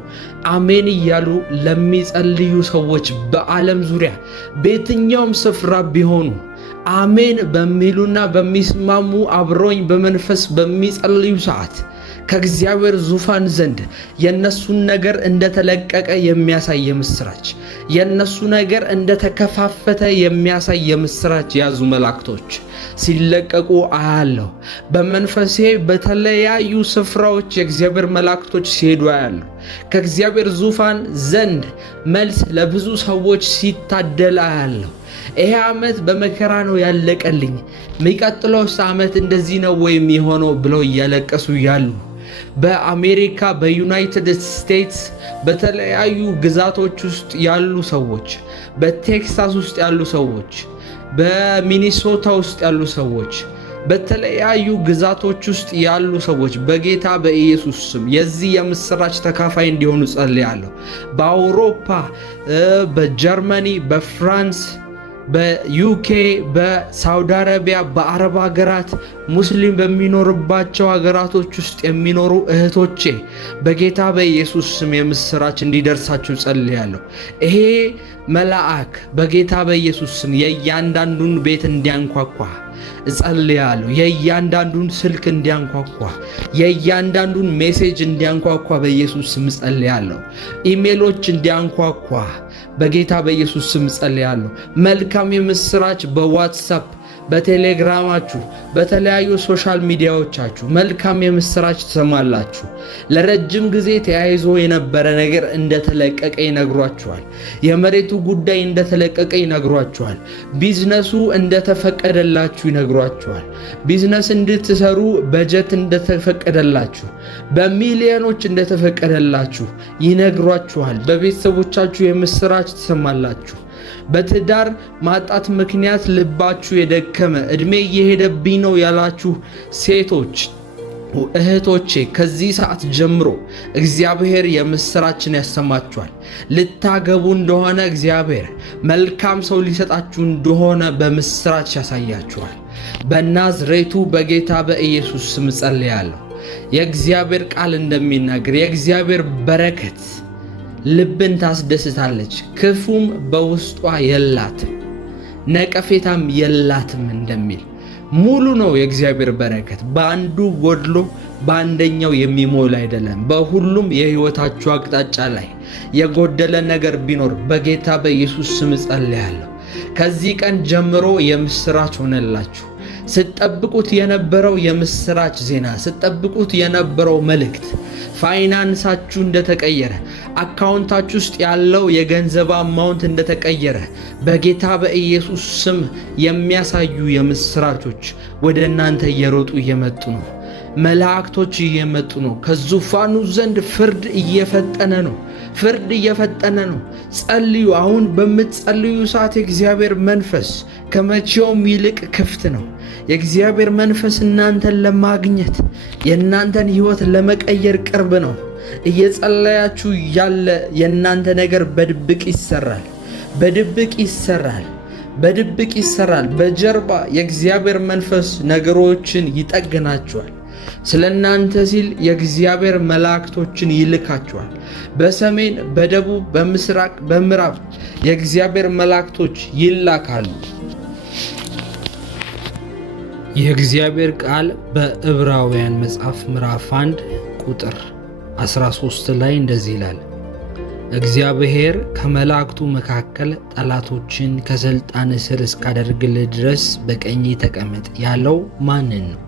አሜን እያሉ ለሚጸልዩ ሰዎች በዓለም ዙሪያ በየትኛውም ስፍራ ቢሆኑ አሜን በሚሉና በሚስማሙ አብሮኝ በመንፈስ በሚጸልዩ ሰዓት ከእግዚአብሔር ዙፋን ዘንድ የነሱን ነገር እንደተለቀቀ የሚያሳይ የምስራች፣ የነሱ ነገር እንደተከፋፈተ የሚያሳይ የምስራች ያዙ መላእክቶች ሲለቀቁ አያለሁ። በመንፈሴ በተለያዩ ስፍራዎች የእግዚአብሔር መላእክቶች ሲሄዱ አያለሁ። ከእግዚአብሔር ዙፋን ዘንድ መልስ ለብዙ ሰዎች ሲታደል አያለሁ። ይሄ ዓመት በመከራ ነው ያለቀልኝ፣ የሚቀጥለውስ ዓመት እንደዚህ ነው ወይም የሆነው ብለው እያለቀሱ ያሉ በአሜሪካ በዩናይትድ ስቴትስ በተለያዩ ግዛቶች ውስጥ ያሉ ሰዎች፣ በቴክሳስ ውስጥ ያሉ ሰዎች፣ በሚኒሶታ ውስጥ ያሉ ሰዎች፣ በተለያዩ ግዛቶች ውስጥ ያሉ ሰዎች በጌታ በኢየሱስ ስም የዚህ የምስራች ተካፋይ እንዲሆኑ ጸልያለሁ። በአውሮፓ፣ በጀርመኒ፣ በፍራንስ፣ በዩኬ፣ በሳውዲ አረቢያ፣ በአረብ ሀገራት ሙስሊም በሚኖርባቸው ሀገራቶች ውስጥ የሚኖሩ እህቶቼ በጌታ በኢየሱስ ስም የምስራች እንዲደርሳችሁ ጸልያለሁ። ይሄ መልአክ በጌታ በኢየሱስ ስም የእያንዳንዱን ቤት እንዲያንኳኳ እጸልያለሁ። የእያንዳንዱን ስልክ እንዲያንኳኳ፣ የእያንዳንዱን ሜሴጅ እንዲያንኳኳ በኢየሱስ ስም እጸልያለሁ። ኢሜሎች እንዲያንኳኳ በጌታ በኢየሱስ ስም እጸልያለሁ። መልካም የምስራች በዋትስአፕ፣ በቴሌግራማችሁ፣ በተለያዩ ሶሻል ሚዲያዎቻችሁ መልካም የምስራች ትሰማላችሁ። ለረጅም ጊዜ ተያይዞ የነበረ ነገር እንደተለቀቀ ይነግሯችኋል። የመሬቱ ጉዳይ እንደተለቀቀ ይነግሯችኋል። ቢዝነሱ እንደተፈቀደላችሁ ይነግሯችኋል። ቢዝነስ እንድትሰሩ በጀት እንደተፈቀደላችሁ፣ በሚሊዮኖች እንደተፈቀደላችሁ ይነግሯችኋል። በቤተሰቦቻችሁ የምስራች ትሰማላችሁ። በትዳር ማጣት ምክንያት ልባችሁ የደከመ እድሜ እየሄደብኝ ነው ያላችሁ ሴቶች እህቶቼ ከዚህ ሰዓት ጀምሮ እግዚአብሔር የምስራችን ያሰማችኋል። ልታገቡ እንደሆነ እግዚአብሔር መልካም ሰው ሊሰጣችሁ እንደሆነ በምስራች ያሳያችኋል። በናዝሬቱ በጌታ በኢየሱስ ስም ጸልያለሁ። የእግዚአብሔር ቃል እንደሚናገር የእግዚአብሔር በረከት ልብን ታስደስታለች፣ ክፉም በውስጧ የላትም፣ ነቀፌታም የላትም እንደሚል ሙሉ ነው የእግዚአብሔር በረከት። በአንዱ ጎድሎ በአንደኛው የሚሞላ አይደለም። በሁሉም የሕይወታችሁ አቅጣጫ ላይ የጎደለ ነገር ቢኖር በጌታ በኢየሱስ ስም ጸልያለሁ። ከዚህ ቀን ጀምሮ የምስራች ሆነላችሁ። ስትጠብቁት የነበረው የምስራች ዜና፣ ስትጠብቁት የነበረው መልእክት ፋይናንሳችሁ እንደተቀየረ፣ አካውንታችሁ ውስጥ ያለው የገንዘብ አማውንት እንደተቀየረ በጌታ በኢየሱስ ስም የሚያሳዩ የምስራቾች ወደ እናንተ እየሮጡ እየመጡ ነው። መላእክቶች እየመጡ ነው። ከዙፋኑ ዘንድ ፍርድ እየፈጠነ ነው። ፍርድ እየፈጠነ ነው። ጸልዩ። አሁን በምትጸልዩ ሰዓት የእግዚአብሔር መንፈስ ከመቼውም ይልቅ ክፍት ነው። የእግዚአብሔር መንፈስ እናንተን ለማግኘት የእናንተን ሕይወት ለመቀየር ቅርብ ነው። እየጸለያችሁ ያለ የእናንተ ነገር በድብቅ ይሰራል። በድብቅ ይሰራል። በድብቅ ይሰራል። በጀርባ የእግዚአብሔር መንፈስ ነገሮችን ይጠግናቸዋል። ስለ እናንተ ሲል የእግዚአብሔር መላእክቶችን ይልካቸዋል። በሰሜን፣ በደቡብ፣ በምስራቅ፣ በምዕራብ የእግዚአብሔር መላእክቶች ይላካሉ። የእግዚአብሔር ቃል በዕብራውያን መጽሐፍ ምዕራፍ 1 ቁጥር 13 ላይ እንደዚህ ይላል፣ እግዚአብሔር ከመላእክቱ መካከል ጠላቶችን ከሥልጣን ስር እስካደርግልህ ድረስ በቀኜ ተቀመጥ ያለው ማንን ነው?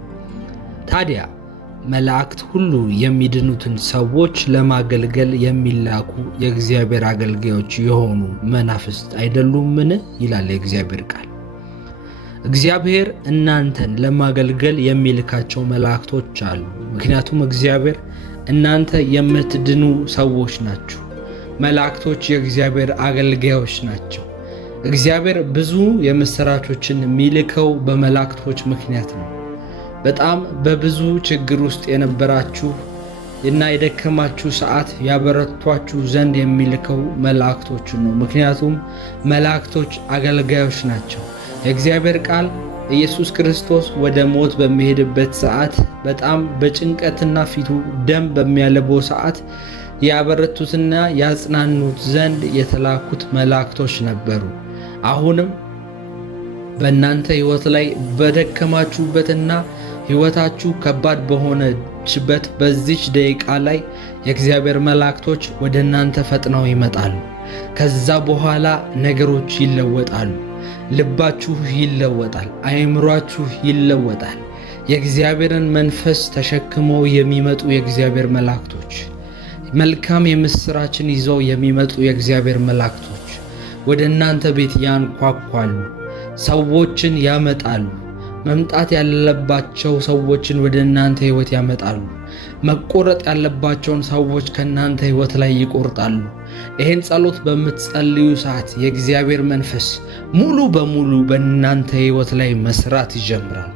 ታዲያ መላእክት ሁሉ የሚድኑትን ሰዎች ለማገልገል የሚላኩ የእግዚአብሔር አገልጋዮች የሆኑ መናፍስት አይደሉምን? ይላል የእግዚአብሔር ቃል። እግዚአብሔር እናንተን ለማገልገል የሚልካቸው መላእክቶች አሉ። ምክንያቱም እግዚአብሔር እናንተ የምትድኑ ሰዎች ናችሁ። መላእክቶች የእግዚአብሔር አገልጋዮች ናቸው። እግዚአብሔር ብዙ የምስራቾችን የሚልከው በመላእክቶች ምክንያት ነው። በጣም በብዙ ችግር ውስጥ የነበራችሁ እና የደከማችሁ ሰዓት ያበረቷችሁ ዘንድ የሚልከው መላእክቶችን ነው። ምክንያቱም መላእክቶች አገልጋዮች ናቸው። የእግዚአብሔር ቃል ኢየሱስ ክርስቶስ ወደ ሞት በሚሄድበት ሰዓት በጣም በጭንቀትና ፊቱ ደም በሚያለበው ሰዓት ያበረቱትና ያጽናኑት ዘንድ የተላኩት መላእክቶች ነበሩ። አሁንም በእናንተ ሕይወት ላይ በደከማችሁበትና ሕይወታችሁ ከባድ በሆነችበት በዚች ደቂቃ ላይ የእግዚአብሔር መላእክቶች ወደ እናንተ ፈጥነው ይመጣሉ። ከዛ በኋላ ነገሮች ይለወጣሉ። ልባችሁ ይለወጣል። አእምሯችሁ ይለወጣል። የእግዚአብሔርን መንፈስ ተሸክመው የሚመጡ የእግዚአብሔር መላእክቶች፣ መልካም የምስራችን ይዘው የሚመጡ የእግዚአብሔር መላእክቶች ወደ እናንተ ቤት ያንኳኳሉ፣ ሰዎችን ያመጣሉ። መምጣት ያለባቸው ሰዎችን ወደ እናንተ ሕይወት ያመጣሉ። መቆረጥ ያለባቸውን ሰዎች ከእናንተ ሕይወት ላይ ይቆርጣሉ። ይህን ጸሎት በምትጸልዩ ሰዓት የእግዚአብሔር መንፈስ ሙሉ በሙሉ በእናንተ ሕይወት ላይ መስራት ይጀምራል።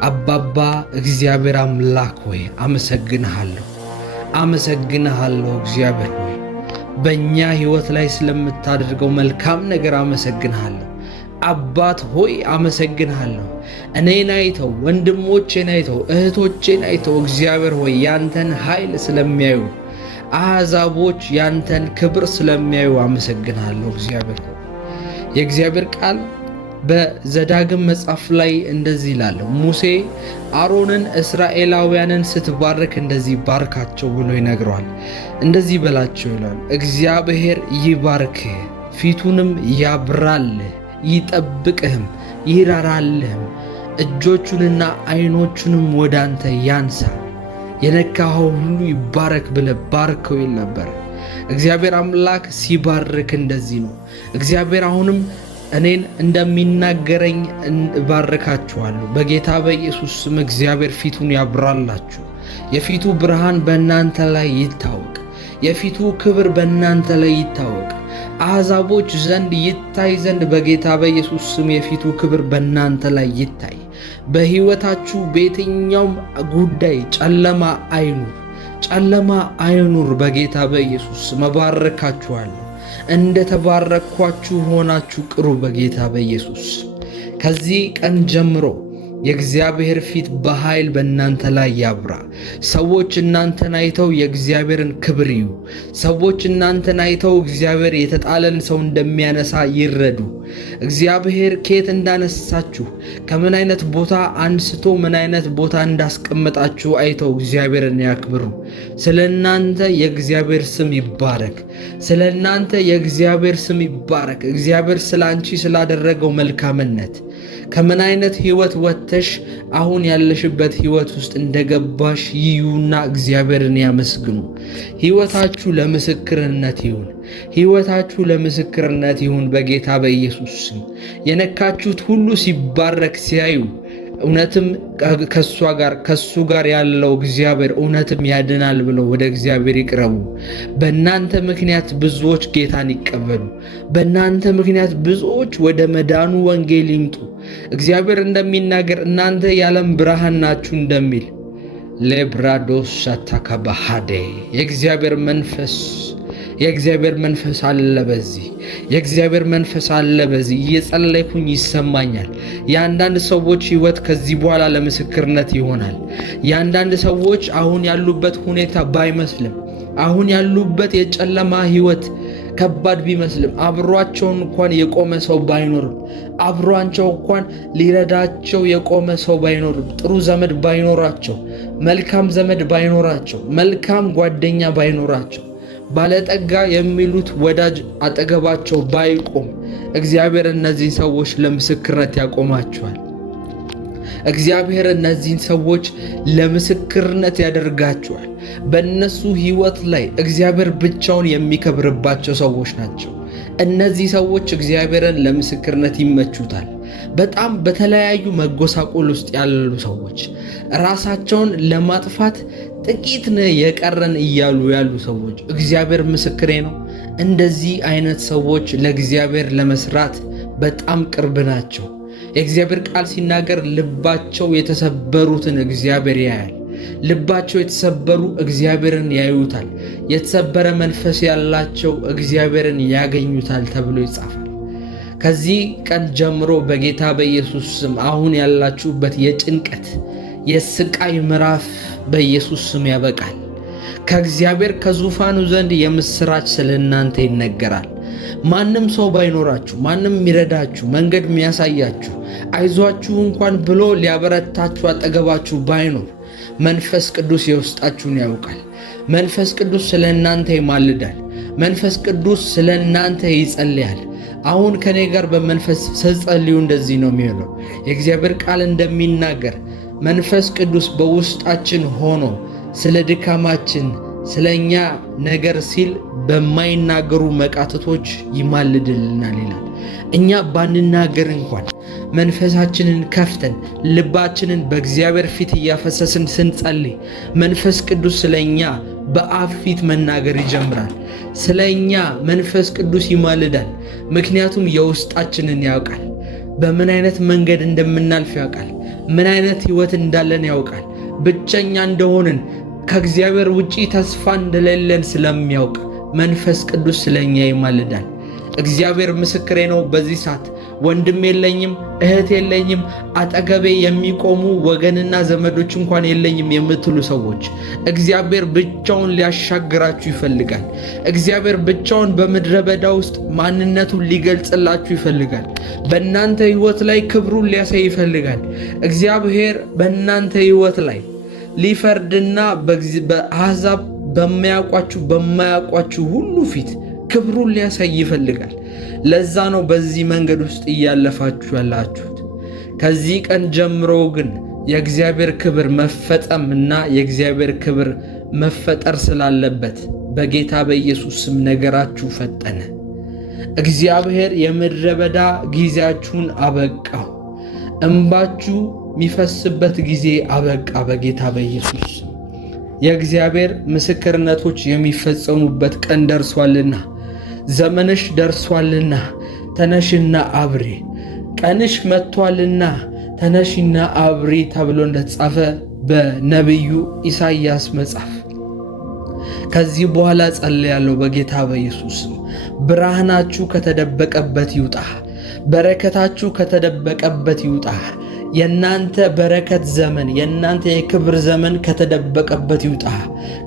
አባባ እግዚአብሔር አምላክ ሆይ አመሰግንሃለሁ። እግዚአብሔር ሆይ በእኛ ሕይወት ላይ ስለምታደርገው መልካም ነገር አመሰግንሃለሁ። አባት ሆይ አመሰግንሃለሁ። እኔን አይተው ወንድሞቼን አይተው እህቶቼን አይተው እግዚአብሔር ሆይ ያንተን ኃይል ስለሚያዩ አሕዛቦች ያንተን ክብር ስለሚያዩ አመሰግንሃለሁ። እግዚአብሔር ሆይ የእግዚአብሔር ቃል በዘዳግም መጽሐፍ ላይ እንደዚህ ይላል፣ ሙሴ አሮንን እስራኤላውያንን ስትባርክ እንደዚህ ባርካቸው ብሎ ይነግረዋል። እንደዚህ በላቸው ይላል፣ እግዚአብሔር ይባርክህ፣ ፊቱንም ያብራልህ፣ ይጠብቅህም፣ ይራራልህም፣ እጆቹንና ዓይኖቹንም ወደ አንተ ያንሳ፣ የነካኸው ሁሉ ይባረክ ብለህ ባርከው ይል ነበር። እግዚአብሔር አምላክ ሲባርክ እንደዚህ ነው። እግዚአብሔር አሁንም እኔን እንደሚናገረኝ እባርካችኋለሁ። በጌታ በኢየሱስ ስም እግዚአብሔር ፊቱን ያብራላችሁ፣ የፊቱ ብርሃን በእናንተ ላይ ይታወቅ፣ የፊቱ ክብር በእናንተ ላይ ይታወቅ፣ አሕዛቦች ዘንድ ይታይ ዘንድ በጌታ በኢየሱስ ስም የፊቱ ክብር በእናንተ ላይ ይታይ። በሕይወታችሁ በየትኛውም ጉዳይ ጨለማ አይኑር። በጌታ በኢየሱስ ስም እባርካችኋለሁ። እንደ ተባረኳችሁ ሆናችሁ ቅሩ በጌታ በኢየሱስ። ከዚህ ቀን ጀምሮ የእግዚአብሔር ፊት በኃይል በእናንተ ላይ ያብራ። ሰዎች እናንተን አይተው የእግዚአብሔርን ክብር ይዩ። ሰዎች እናንተን አይተው እግዚአብሔር የተጣለን ሰው እንደሚያነሳ ይረዱ። እግዚአብሔር ከየት እንዳነሳችሁ ከምን አይነት ቦታ አንስቶ ምን አይነት ቦታ እንዳስቀመጣችሁ አይተው እግዚአብሔርን ያክብሩ። ስለ እናንተ የእግዚአብሔር ስም ይባረክ። ስለ እናንተ የእግዚአብሔር ስም ይባረክ። እግዚአብሔር ስለ አንቺ ስላደረገው መልካምነት ከምን አይነት ሕይወት ወጥተሽ አሁን ያለሽበት ሕይወት ውስጥ እንደገባሽ ይዩና እግዚአብሔርን ያመስግኑ። ሕይወታችሁ ለምስክርነት ይሁን በጌታ በኢየሱስ ስም። የነካችሁት ሁሉ ሲባረክ ሲያዩ እውነትም ከሱ ጋር ያለው እግዚአብሔር እውነትም ያድናል ብለው ወደ እግዚአብሔር ይቅረቡ። በእናንተ ምክንያት ብዙዎች ጌታን ይቀበሉ። በእናንተ ምክንያት ብዙዎች ወደ መዳኑ ወንጌል ይምጡ። እግዚአብሔር እንደሚናገር እናንተ የዓለም ብርሃን ናችሁ እንደሚል ሌብራዶስ ሻታካባሃዴ የእግዚአብሔር መንፈስ አለ በዚህ። የእግዚአብሔር መንፈስ አለ በዚህ። እየጸለይኩኝ ይሰማኛል። የአንዳንድ ሰዎች ሕይወት ከዚህ በኋላ ለምስክርነት ይሆናል። የአንዳንድ ሰዎች አሁን ያሉበት ሁኔታ ባይመስልም፣ አሁን ያሉበት የጨለማ ሕይወት ከባድ ቢመስልም፣ አብሯቸው እንኳን የቆመ ሰው ባይኖርም፣ አብሯቸው እንኳን ሊረዳቸው የቆመ ሰው ባይኖርም፣ ጥሩ ዘመድ ባይኖራቸው፣ መልካም ዘመድ ባይኖራቸው፣ መልካም ጓደኛ ባይኖራቸው፣ ባለጠጋ የሚሉት ወዳጅ አጠገባቸው ባይቆም እግዚአብሔር እነዚህን ሰዎች ለምስክርነት ያቆማቸዋል። እግዚአብሔር እነዚህን ሰዎች ለምስክርነት ያደርጋቸዋል። በእነሱ ሕይወት ላይ እግዚአብሔር ብቻውን የሚከብርባቸው ሰዎች ናቸው። እነዚህ ሰዎች እግዚአብሔርን ለምስክርነት ይመቹታል። በጣም በተለያዩ መጎሳቆል ውስጥ ያሉ ሰዎች፣ ራሳቸውን ለማጥፋት ጥቂት የቀረን እያሉ ያሉ ሰዎች እግዚአብሔር ምስክሬ ነው። እንደዚህ አይነት ሰዎች ለእግዚአብሔር ለመስራት በጣም ቅርብ ናቸው። የእግዚአብሔር ቃል ሲናገር ልባቸው የተሰበሩትን እግዚአብሔር ያያል። ልባቸው የተሰበሩ እግዚአብሔርን ያዩታል። የተሰበረ መንፈስ ያላቸው እግዚአብሔርን ያገኙታል ተብሎ ይጻፋል። ከዚህ ቀን ጀምሮ በጌታ በኢየሱስ ስም አሁን ያላችሁበት የጭንቀት የስቃይ ምዕራፍ በኢየሱስ ስም ያበቃል። ከእግዚአብሔር ከዙፋኑ ዘንድ የምስራች ስለ እናንተ ይነገራል። ማንም ሰው ባይኖራችሁ፣ ማንም የሚረዳችሁ መንገድ የሚያሳያችሁ አይዟችሁ እንኳን ብሎ ሊያበረታችሁ አጠገባችሁ ባይኖር መንፈስ ቅዱስ የውስጣችሁን ያውቃል። መንፈስ ቅዱስ ስለ እናንተ ይማልዳል። መንፈስ ቅዱስ ስለ እናንተ ይጸልያል። አሁን ከኔ ጋር በመንፈስ ስትጸልዩ እንደዚህ ነው የሚሆነው። የእግዚአብሔር ቃል እንደሚናገር መንፈስ ቅዱስ በውስጣችን ሆኖ ስለ ድካማችን ስለ እኛ ነገር ሲል በማይናገሩ መቃተቶች ይማልድልናል ይላል። እኛ ባንናገር እንኳን መንፈሳችንን ከፍተን ልባችንን በእግዚአብሔር ፊት እያፈሰስን ስንጸልይ መንፈስ ቅዱስ ስለኛ በአብ ፊት መናገር ይጀምራል። ስለኛ መንፈስ ቅዱስ ይማልዳል። ምክንያቱም የውስጣችንን ያውቃል። በምን አይነት መንገድ እንደምናልፍ ያውቃል። ምን አይነት ሕይወት እንዳለን ያውቃል። ብቸኛ እንደሆንን ከእግዚአብሔር ውጪ ተስፋ እንደሌለን ስለሚያውቅ መንፈስ ቅዱስ ስለኛ ይማልዳል። እግዚአብሔር ምስክሬ ነው። በዚህ ሰዓት ወንድም የለኝም፣ እህት የለኝም፣ አጠገቤ የሚቆሙ ወገንና ዘመዶች እንኳን የለኝም የምትሉ ሰዎች እግዚአብሔር ብቻውን ሊያሻግራችሁ ይፈልጋል። እግዚአብሔር ብቻውን በምድረ በዳ ውስጥ ማንነቱን ሊገልጽላችሁ ይፈልጋል። በእናንተ ሕይወት ላይ ክብሩን ሊያሳይ ይፈልጋል። እግዚአብሔር በእናንተ ሕይወት ላይ ሊፈርድና በአሕዛብ በማያውቋችሁ ሁሉ ፊት ክብሩን ሊያሳይ ይፈልጋል። ለዛ ነው በዚህ መንገድ ውስጥ እያለፋችሁ ያላችሁት። ከዚህ ቀን ጀምሮ ግን የእግዚአብሔር ክብር መፈጸም እና የእግዚአብሔር ክብር መፈጠር ስላለበት በጌታ በኢየሱስ ስም ነገራችሁ ፈጠነ። እግዚአብሔር የምድረ በዳ ጊዜያችሁን አበቃው። እንባችሁ የሚፈስበት ጊዜ አበቃ በጌታ በኢየሱስ ስም። የእግዚአብሔር ምስክርነቶች የሚፈጸሙበት ቀን ደርሷልና ዘመንሽ ደርሷልና ተነሽና አብሪ፣ ቀንሽ መጥቷልና ተነሽና አብሪ ተብሎ እንደተጻፈ በነቢዩ ኢሳይያስ መጽሐፍ። ከዚህ በኋላ ጸልያለሁ በጌታ በኢየሱስ ብርሃናችሁ ከተደበቀበት ይውጣ፣ በረከታችሁ ከተደበቀበት ይውጣ። የናንተ በረከት ዘመን፣ የናንተ የክብር ዘመን ከተደበቀበት ይውጣ።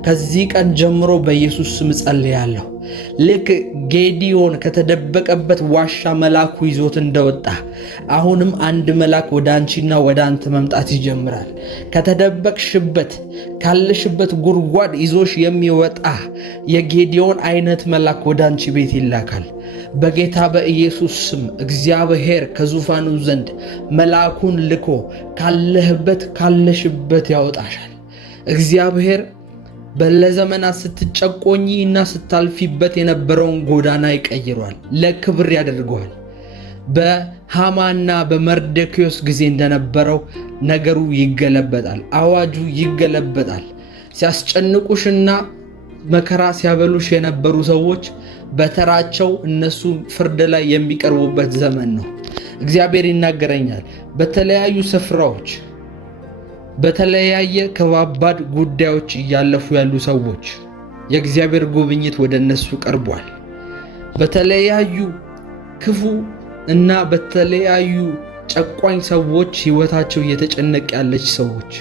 ከዚህ ቀን ጀምሮ በኢየሱስ ስም ጸልያለሁ። ልክ ጌዲዮን ከተደበቀበት ዋሻ መልአኩ ይዞት እንደወጣ አሁንም አንድ መልአክ ወደ አንቺና ወደ አንተ መምጣት ይጀምራል። ከተደበቅሽበት ካለሽበት ጉድጓድ ይዞሽ የሚወጣ የጌዲዮን አይነት መልአክ ወደ አንቺ ቤት ይላካል። በጌታ በኢየሱስ ስም እግዚአብሔር ከዙፋኑ ዘንድ መልአኩን ልኮ ካለሽበት ያወጣሻል። እግዚአብሔር ለዘመናት ስትጨቆኚ እና ስታልፊበት የነበረውን ጎዳና ይቀይሯል፣ ለክብር ያደርገዋል። በሃማና በመርዶክዮስ ጊዜ እንደነበረው ነገሩ ይገለበጣል፣ አዋጁ ይገለበጣል። ሲያስጨንቁሽና መከራ ሲያበሉሽ የነበሩ ሰዎች በተራቸው እነሱ ፍርድ ላይ የሚቀርቡበት ዘመን ነው። እግዚአብሔር ይናገረኛል። በተለያዩ ስፍራዎች በተለያየ ከባባድ ጉዳዮች እያለፉ ያሉ ሰዎች የእግዚአብሔር ጉብኝት ወደ እነሱ ቀርቧል። በተለያዩ ክፉ እና በተለያዩ ጨቋኝ ሰዎች ሕይወታቸው እየተጨነቀ ያለች ሰዎች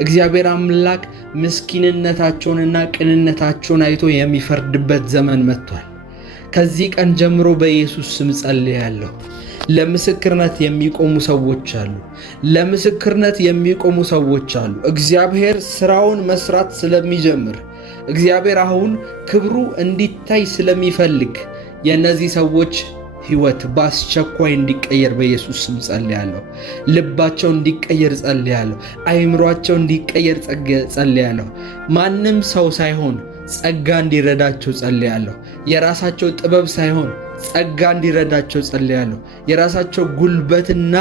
እግዚአብሔር አምላክ ምስኪንነታቸውንና ቅንነታቸውን አይቶ የሚፈርድበት ዘመን መጥቷል። ከዚህ ቀን ጀምሮ በኢየሱስ ስም ጸልያለሁ። ለምስክርነት የሚቆሙ ሰዎች አሉ። ለምስክርነት የሚቆሙ ሰዎች አሉ። እግዚአብሔር ስራውን መስራት ስለሚጀምር፣ እግዚአብሔር አሁን ክብሩ እንዲታይ ስለሚፈልግ የእነዚህ ሰዎች ሕይወት በአስቸኳይ እንዲቀየር በኢየሱስ ስም ጸልያለሁ። ልባቸው እንዲቀየር ጸልያለሁ። አይምሯቸው እንዲቀየር ጸልያለሁ። ማንም ሰው ሳይሆን ጸጋ እንዲረዳቸው ጸልያለሁ። የራሳቸው ጥበብ ሳይሆን ጸጋ እንዲረዳቸው ጸልያለሁ። የራሳቸው ጉልበትና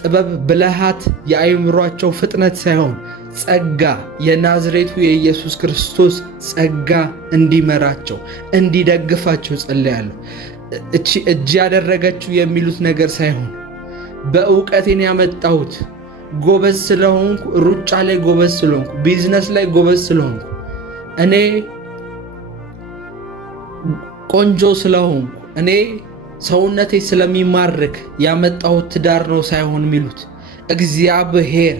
ጥበብ፣ ብልሃት፣ የአይምሯቸው ፍጥነት ሳይሆን ጸጋ፣ የናዝሬቱ የኢየሱስ ክርስቶስ ጸጋ እንዲመራቸው እንዲደግፋቸው ጸልያለሁ። እጅ ያደረገችው የሚሉት ነገር ሳይሆን በእውቀቴን ያመጣሁት ጎበዝ ስለሆንኩ፣ ሩጫ ላይ ጎበዝ ስለሆንኩ፣ ቢዝነስ ላይ ጎበዝ ስለሆንኩ፣ እኔ ቆንጆ ስለሆንኩ፣ እኔ ሰውነቴ ስለሚማርክ ያመጣሁት ትዳር ነው ሳይሆን የሚሉት እግዚአብሔር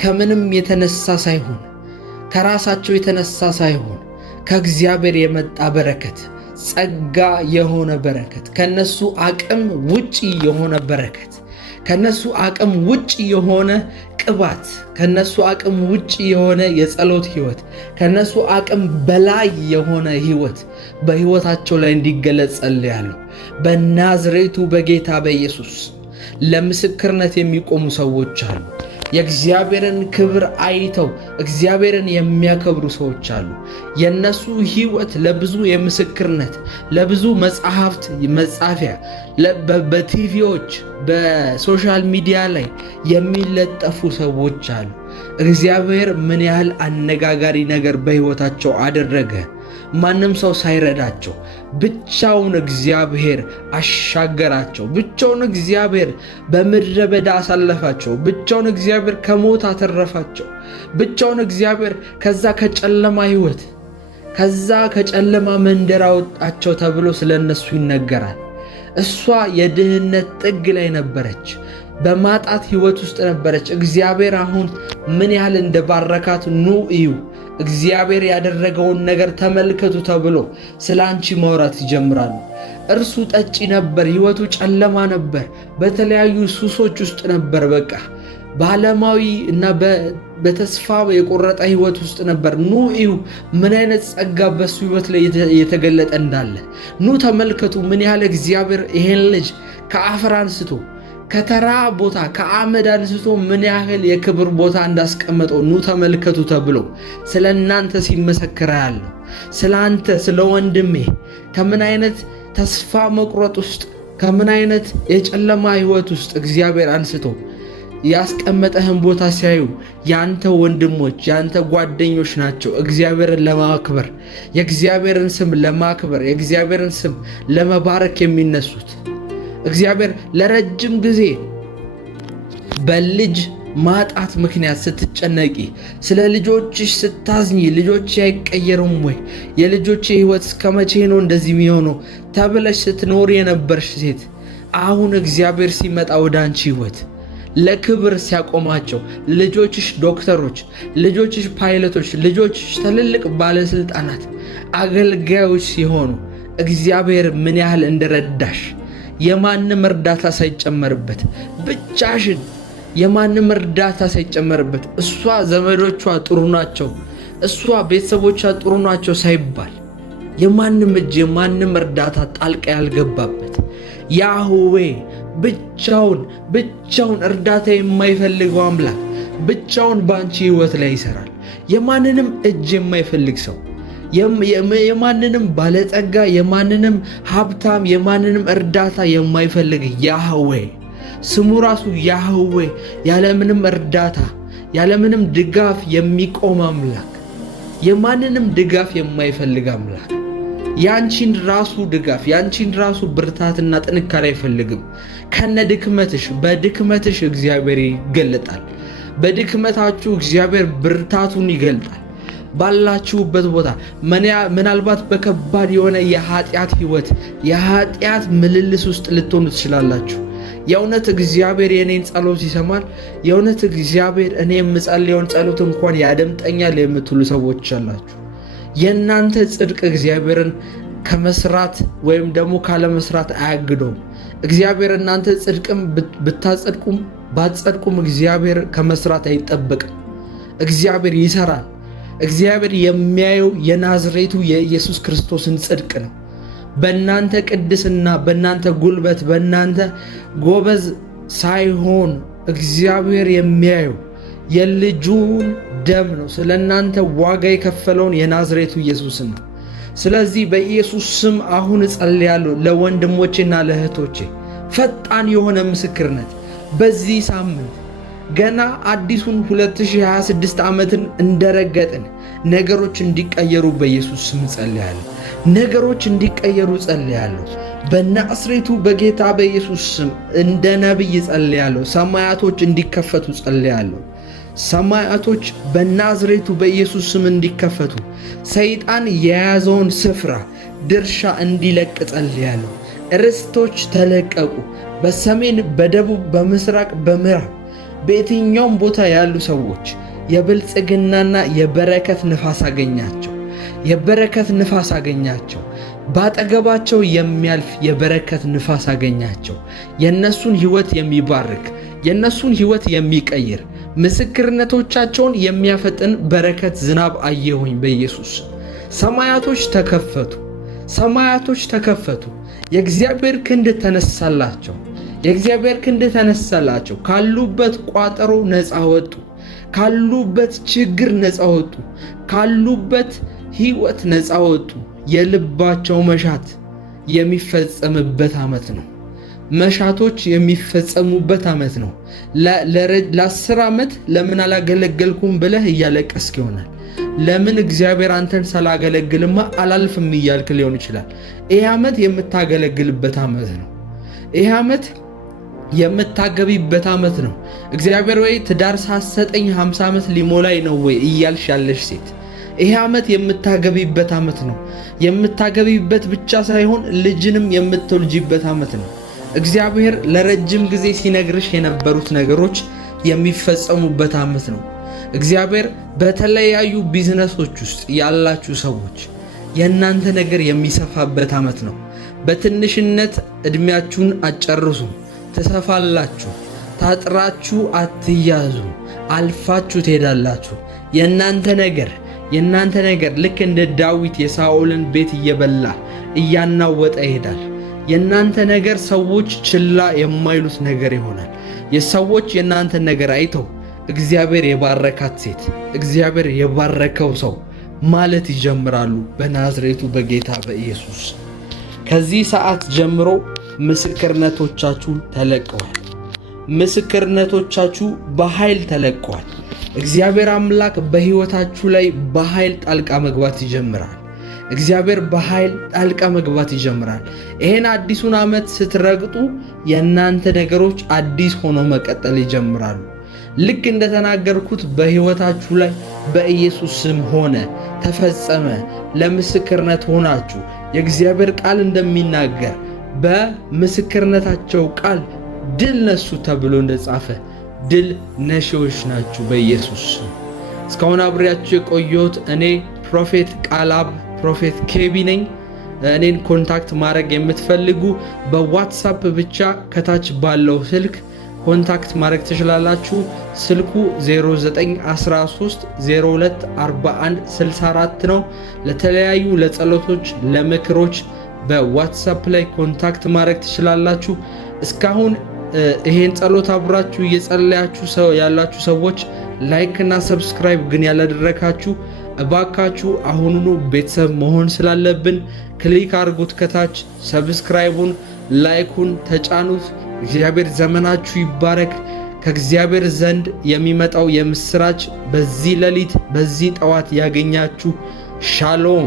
ከምንም የተነሳ ሳይሆን ከራሳቸው የተነሳ ሳይሆን ከእግዚአብሔር የመጣ በረከት፣ ጸጋ የሆነ በረከት፣ ከነሱ አቅም ውጪ የሆነ በረከት፣ ከነሱ አቅም ውጪ የሆነ ቅባት፣ ከነሱ አቅም ውጪ የሆነ የጸሎት ህይወት፣ ከነሱ አቅም በላይ የሆነ ህይወት በህይወታቸው ላይ እንዲገለጽ ጸልያለሁ። በናዝሬቱ በጌታ በኢየሱስ ለምስክርነት የሚቆሙ ሰዎች አሉ። የእግዚአብሔርን ክብር አይተው እግዚአብሔርን የሚያከብሩ ሰዎች አሉ። የነሱ ህይወት ለብዙ የምስክርነት ለብዙ መጽሐፍት መጻፊያ በቲቪዎች በሶሻል ሚዲያ ላይ የሚለጠፉ ሰዎች አሉ። እግዚአብሔር ምን ያህል አነጋጋሪ ነገር በህይወታቸው አደረገ። ማንም ሰው ሳይረዳቸው ብቻውን እግዚአብሔር አሻገራቸው። ብቻውን እግዚአብሔር በምድረ በዳ አሳለፋቸው። ብቻውን እግዚአብሔር ከሞት አተረፋቸው። ብቻውን እግዚአብሔር ከዛ ከጨለማ ሕይወት ከዛ ከጨለማ መንደር አወጣቸው ተብሎ ስለነሱ ይነገራል። እሷ የድህነት ጥግ ላይ ነበረች። በማጣት ሕይወት ውስጥ ነበረች። እግዚአብሔር አሁን ምን ያህል እንደባረካት ኑ እዩ፣ እግዚአብሔር ያደረገውን ነገር ተመልከቱ ተብሎ ስለ አንቺ ማውራት ይጀምራሉ። እርሱ ጠጪ ነበር፣ ሕይወቱ ጨለማ ነበር፣ በተለያዩ ሱሶች ውስጥ ነበር። በቃ በዓለማዊ እና በተስፋ የቆረጠ ሕይወት ውስጥ ነበር። ኑ እዩ ምን አይነት ጸጋ በሱ ሕይወት ላይ የተገለጠ እንዳለ። ኑ ተመልከቱ ምን ያህል እግዚአብሔር ይሄን ልጅ ከአፈር አንስቶ ከተራ ቦታ ከአመድ አንስቶ ምን ያህል የክብር ቦታ እንዳስቀመጠው ኑ ተመልከቱ ተብሎ ስለ እናንተ ሲመሰከር ያለው ስለ አንተ ስለ ወንድሜ ከምን አይነት ተስፋ መቁረጥ ውስጥ ከምን አይነት የጨለማ ሕይወት ውስጥ እግዚአብሔር አንስቶ ያስቀመጠህን ቦታ ሲያዩ ያንተ ወንድሞች ያንተ ጓደኞች ናቸው እግዚአብሔርን ለማክበር የእግዚአብሔርን ስም ለማክበር የእግዚአብሔርን ስም ለመባረክ የሚነሱት። እግዚአብሔር ለረጅም ጊዜ በልጅ ማጣት ምክንያት ስትጨነቂ ስለ ልጆችሽ ስታዝኝ ልጆች አይቀየሩም ወይ የልጆች ሕይወት እስከመቼ ነው እንደዚህ የሚሆነው ተብለሽ ስትኖር የነበርሽ ሴት አሁን እግዚአብሔር ሲመጣ ወደ አንቺ ሕይወት ለክብር ሲያቆማቸው ልጆችሽ ዶክተሮች፣ ልጆችሽ ፓይለቶች፣ ልጆችሽ ትልልቅ ባለስልጣናት አገልጋዮች ሲሆኑ እግዚአብሔር ምን ያህል እንደረዳሽ የማንም እርዳታ ሳይጨመርበት ብቻሽን የማንም እርዳታ ሳይጨመርበት እሷ ዘመዶቿ ጥሩ ናቸው እሷ ቤተሰቦቿ ጥሩ ናቸው ሳይባል የማንም እጅ የማንም እርዳታ ጣልቃ ያልገባበት ያህዌ ብቻውን እርዳታ የማይፈልገው አምላክ ብቻውን ባንቺ ሕይወት ላይ ይሰራል። የማንንም እጅ የማይፈልግ ሰው የማንንም ባለጠጋ የማንንም ሀብታም የማንንም እርዳታ የማይፈልግ ያህዌ ስሙ ራሱ ያህዌ ያለምንም እርዳታ ያለምንም ድጋፍ የሚቆም አምላክ የማንንም ድጋፍ የማይፈልግ አምላክ ያንቺን ራሱ ድጋፍ ያንቺን ራሱ ብርታትና ጥንካሬ አይፈልግም። ከነ ድክመትሽ በድክመትሽ እግዚአብሔር ይገለጣል። በድክመታችሁ እግዚአብሔር ብርታቱን ይገልጣል። ባላችሁበት ቦታ ምናልባት በከባድ የሆነ የኃጢአት ሕይወት የኃጢአት ምልልስ ውስጥ ልትሆኑ ትችላላችሁ። የእውነት እግዚአብሔር የኔን ጸሎት ይሰማል፣ የእውነት እግዚአብሔር እኔ የምጸልየውን ጸሎት እንኳን ያደምጠኛል የምትሉ ሰዎች አላችሁ። የእናንተ ጽድቅ እግዚአብሔርን ከመስራት ወይም ደግሞ ካለመስራት አያግደውም። እግዚአብሔር እናንተ ጽድቅም ብታጸድቁም ባትጸድቁም እግዚአብሔር ከመስራት አይጠበቅም። እግዚአብሔር ይሰራል። እግዚአብሔር የሚያየው የናዝሬቱ የኢየሱስ ክርስቶስን ጽድቅ ነው። በእናንተ ቅድስና በእናንተ ጉልበት በእናንተ ጎበዝ ሳይሆን እግዚአብሔር የሚያየው የልጁን ደም ነው። ስለ እናንተ ዋጋ የከፈለውን የናዝሬቱ ኢየሱስን ነው። ስለዚህ በኢየሱስ ስም አሁን እጸልያለሁ ለወንድሞቼና ለእህቶቼ ፈጣን የሆነ ምስክርነት በዚህ ሳምንት ገና አዲሱን 2026 ዓመትን እንደረገጥን ነገሮች እንዲቀየሩ በኢየሱስ ስም ጸልያለሁ። ነገሮች እንዲቀየሩ ጸልያለሁ። በናዝሬቱ በጌታ በኢየሱስ ስም እንደ ነብይ ጸልያለሁ። ሰማያቶች እንዲከፈቱ ጸልያለሁ። ሰማያቶች በናዝሬቱ በኢየሱስ ስም እንዲከፈቱ ሰይጣን የያዘውን ስፍራ ድርሻ እንዲለቅ ጸልያለሁ። ርስቶች ተለቀቁ። በሰሜን በደቡብ በምስራቅ በምዕራብ በየትኛውም ቦታ ያሉ ሰዎች የብልጽግናና የበረከት ንፋስ አገኛቸው። የበረከት ንፋስ አገኛቸው። ባጠገባቸው የሚያልፍ የበረከት ንፋስ አገኛቸው። የነሱን ሕይወት የሚባርክ የነሱን ሕይወት የሚቀይር ምስክርነቶቻቸውን የሚያፈጥን በረከት ዝናብ አየሁኝ በኢየሱስ። ሰማያቶች ተከፈቱ። ሰማያቶች ተከፈቱ። የእግዚአብሔር ክንድ ተነሳላቸው። የእግዚአብሔር ክንድ ተነሳላቸው። ካሉበት ቋጠሮ ነፃ ወጡ። ካሉበት ችግር ነፃ ወጡ። ካሉበት ሕይወት ነፃ ወጡ። የልባቸው መሻት የሚፈጸምበት ዓመት ነው። መሻቶች የሚፈጸሙበት ዓመት ነው። ለ10 ዓመት ለምን አላገለገልኩም ብለህ እያለቀስክ ይሆናል። ለምን እግዚአብሔር አንተን ሳላገለግልማ አላልፍም እያልክ ሊሆን ይችላል። ይህ ዓመት የምታገለግልበት ዓመት ነው። ይህ ዓመት የምታገቢበት ዓመት ነው። እግዚአብሔር ወይ ትዳር ሳሰጠኝ 50 ዓመት ሊሞላይ ነው ወይ እያልሽ ያለሽ ሴት ይህ ዓመት የምታገቢበት ዓመት ነው። የምታገቢበት ብቻ ሳይሆን ልጅንም የምትወልጂበት ዓመት ነው። እግዚአብሔር ለረጅም ጊዜ ሲነግርሽ የነበሩት ነገሮች የሚፈጸሙበት ዓመት ነው። እግዚአብሔር በተለያዩ ቢዝነሶች ውስጥ ያላችሁ ሰዎች የእናንተ ነገር የሚሰፋበት ዓመት ነው። በትንሽነት ዕድሜያችሁን አጨርሱ፣ ትሰፋላችሁ። ታጥራችሁ አትያዙ፣ አልፋችሁ ትሄዳላችሁ። የእናንተ ነገር ልክ እንደ ዳዊት የሳኦልን ቤት እየበላ እያናወጠ ይሄዳል። የእናንተ ነገር ሰዎች ችላ የማይሉት ነገር ይሆናል። የሰዎች የእናንተን ነገር አይተው እግዚአብሔር የባረካት ሴት፣ እግዚአብሔር የባረከው ሰው ማለት ይጀምራሉ በናዝሬቱ በጌታ በኢየሱስ። ከዚህ ሰዓት ጀምሮ ምስክርነቶቻችሁ ተለቀዋል። ምስክርነቶቻችሁ በኃይል ተለቀዋል። እግዚአብሔር አምላክ በሕይወታችሁ ላይ በኃይል ጣልቃ መግባት ይጀምራል። እግዚአብሔር በኃይል ጣልቃ መግባት ይጀምራል። ይሄን አዲሱን ዓመት ስትረግጡ የእናንተ ነገሮች አዲስ ሆኖ መቀጠል ይጀምራሉ። ልክ እንደተናገርኩት በሕይወታችሁ ላይ በኢየሱስ ስም ሆነ፣ ተፈጸመ። ለምስክርነት ሆናችሁ የእግዚአብሔር ቃል እንደሚናገር በምስክርነታቸው ቃል ድል ነሱ ተብሎ እንደጻፈ ድል ነሺዎች ናችሁ በኢየሱስ ስም። እስካሁን አብሬያችሁ የቆየሁት እኔ ፕሮፌት ቃላብ ፕሮፌት ኬቢ ነኝ። እኔን ኮንታክት ማድረግ የምትፈልጉ በዋትሳፕ ብቻ ከታች ባለው ስልክ ኮንታክት ማድረግ ትችላላችሁ። ስልኩ 0913024164 ነው። ለተለያዩ ለጸሎቶች፣ ለምክሮች በዋትሳፕ ላይ ኮንታክት ማድረግ ትችላላችሁ። እስካሁን ይሄን ጸሎት አብራችሁ እየጸለያችሁ ያላችሁ ሰዎች ላይክ እና ሰብስክራይብ ግን ያላደረጋችሁ እባካችሁ አሁኑኑ ቤተሰብ መሆን ስላለብን ክሊክ አድርጉት። ከታች ሰብስክራይቡን ላይኩን ተጫኑት። እግዚአብሔር ዘመናችሁ ይባረክ። ከእግዚአብሔር ዘንድ የሚመጣው የምስራች በዚህ ሌሊት በዚህ ጠዋት ያገኛችሁ። ሻሎም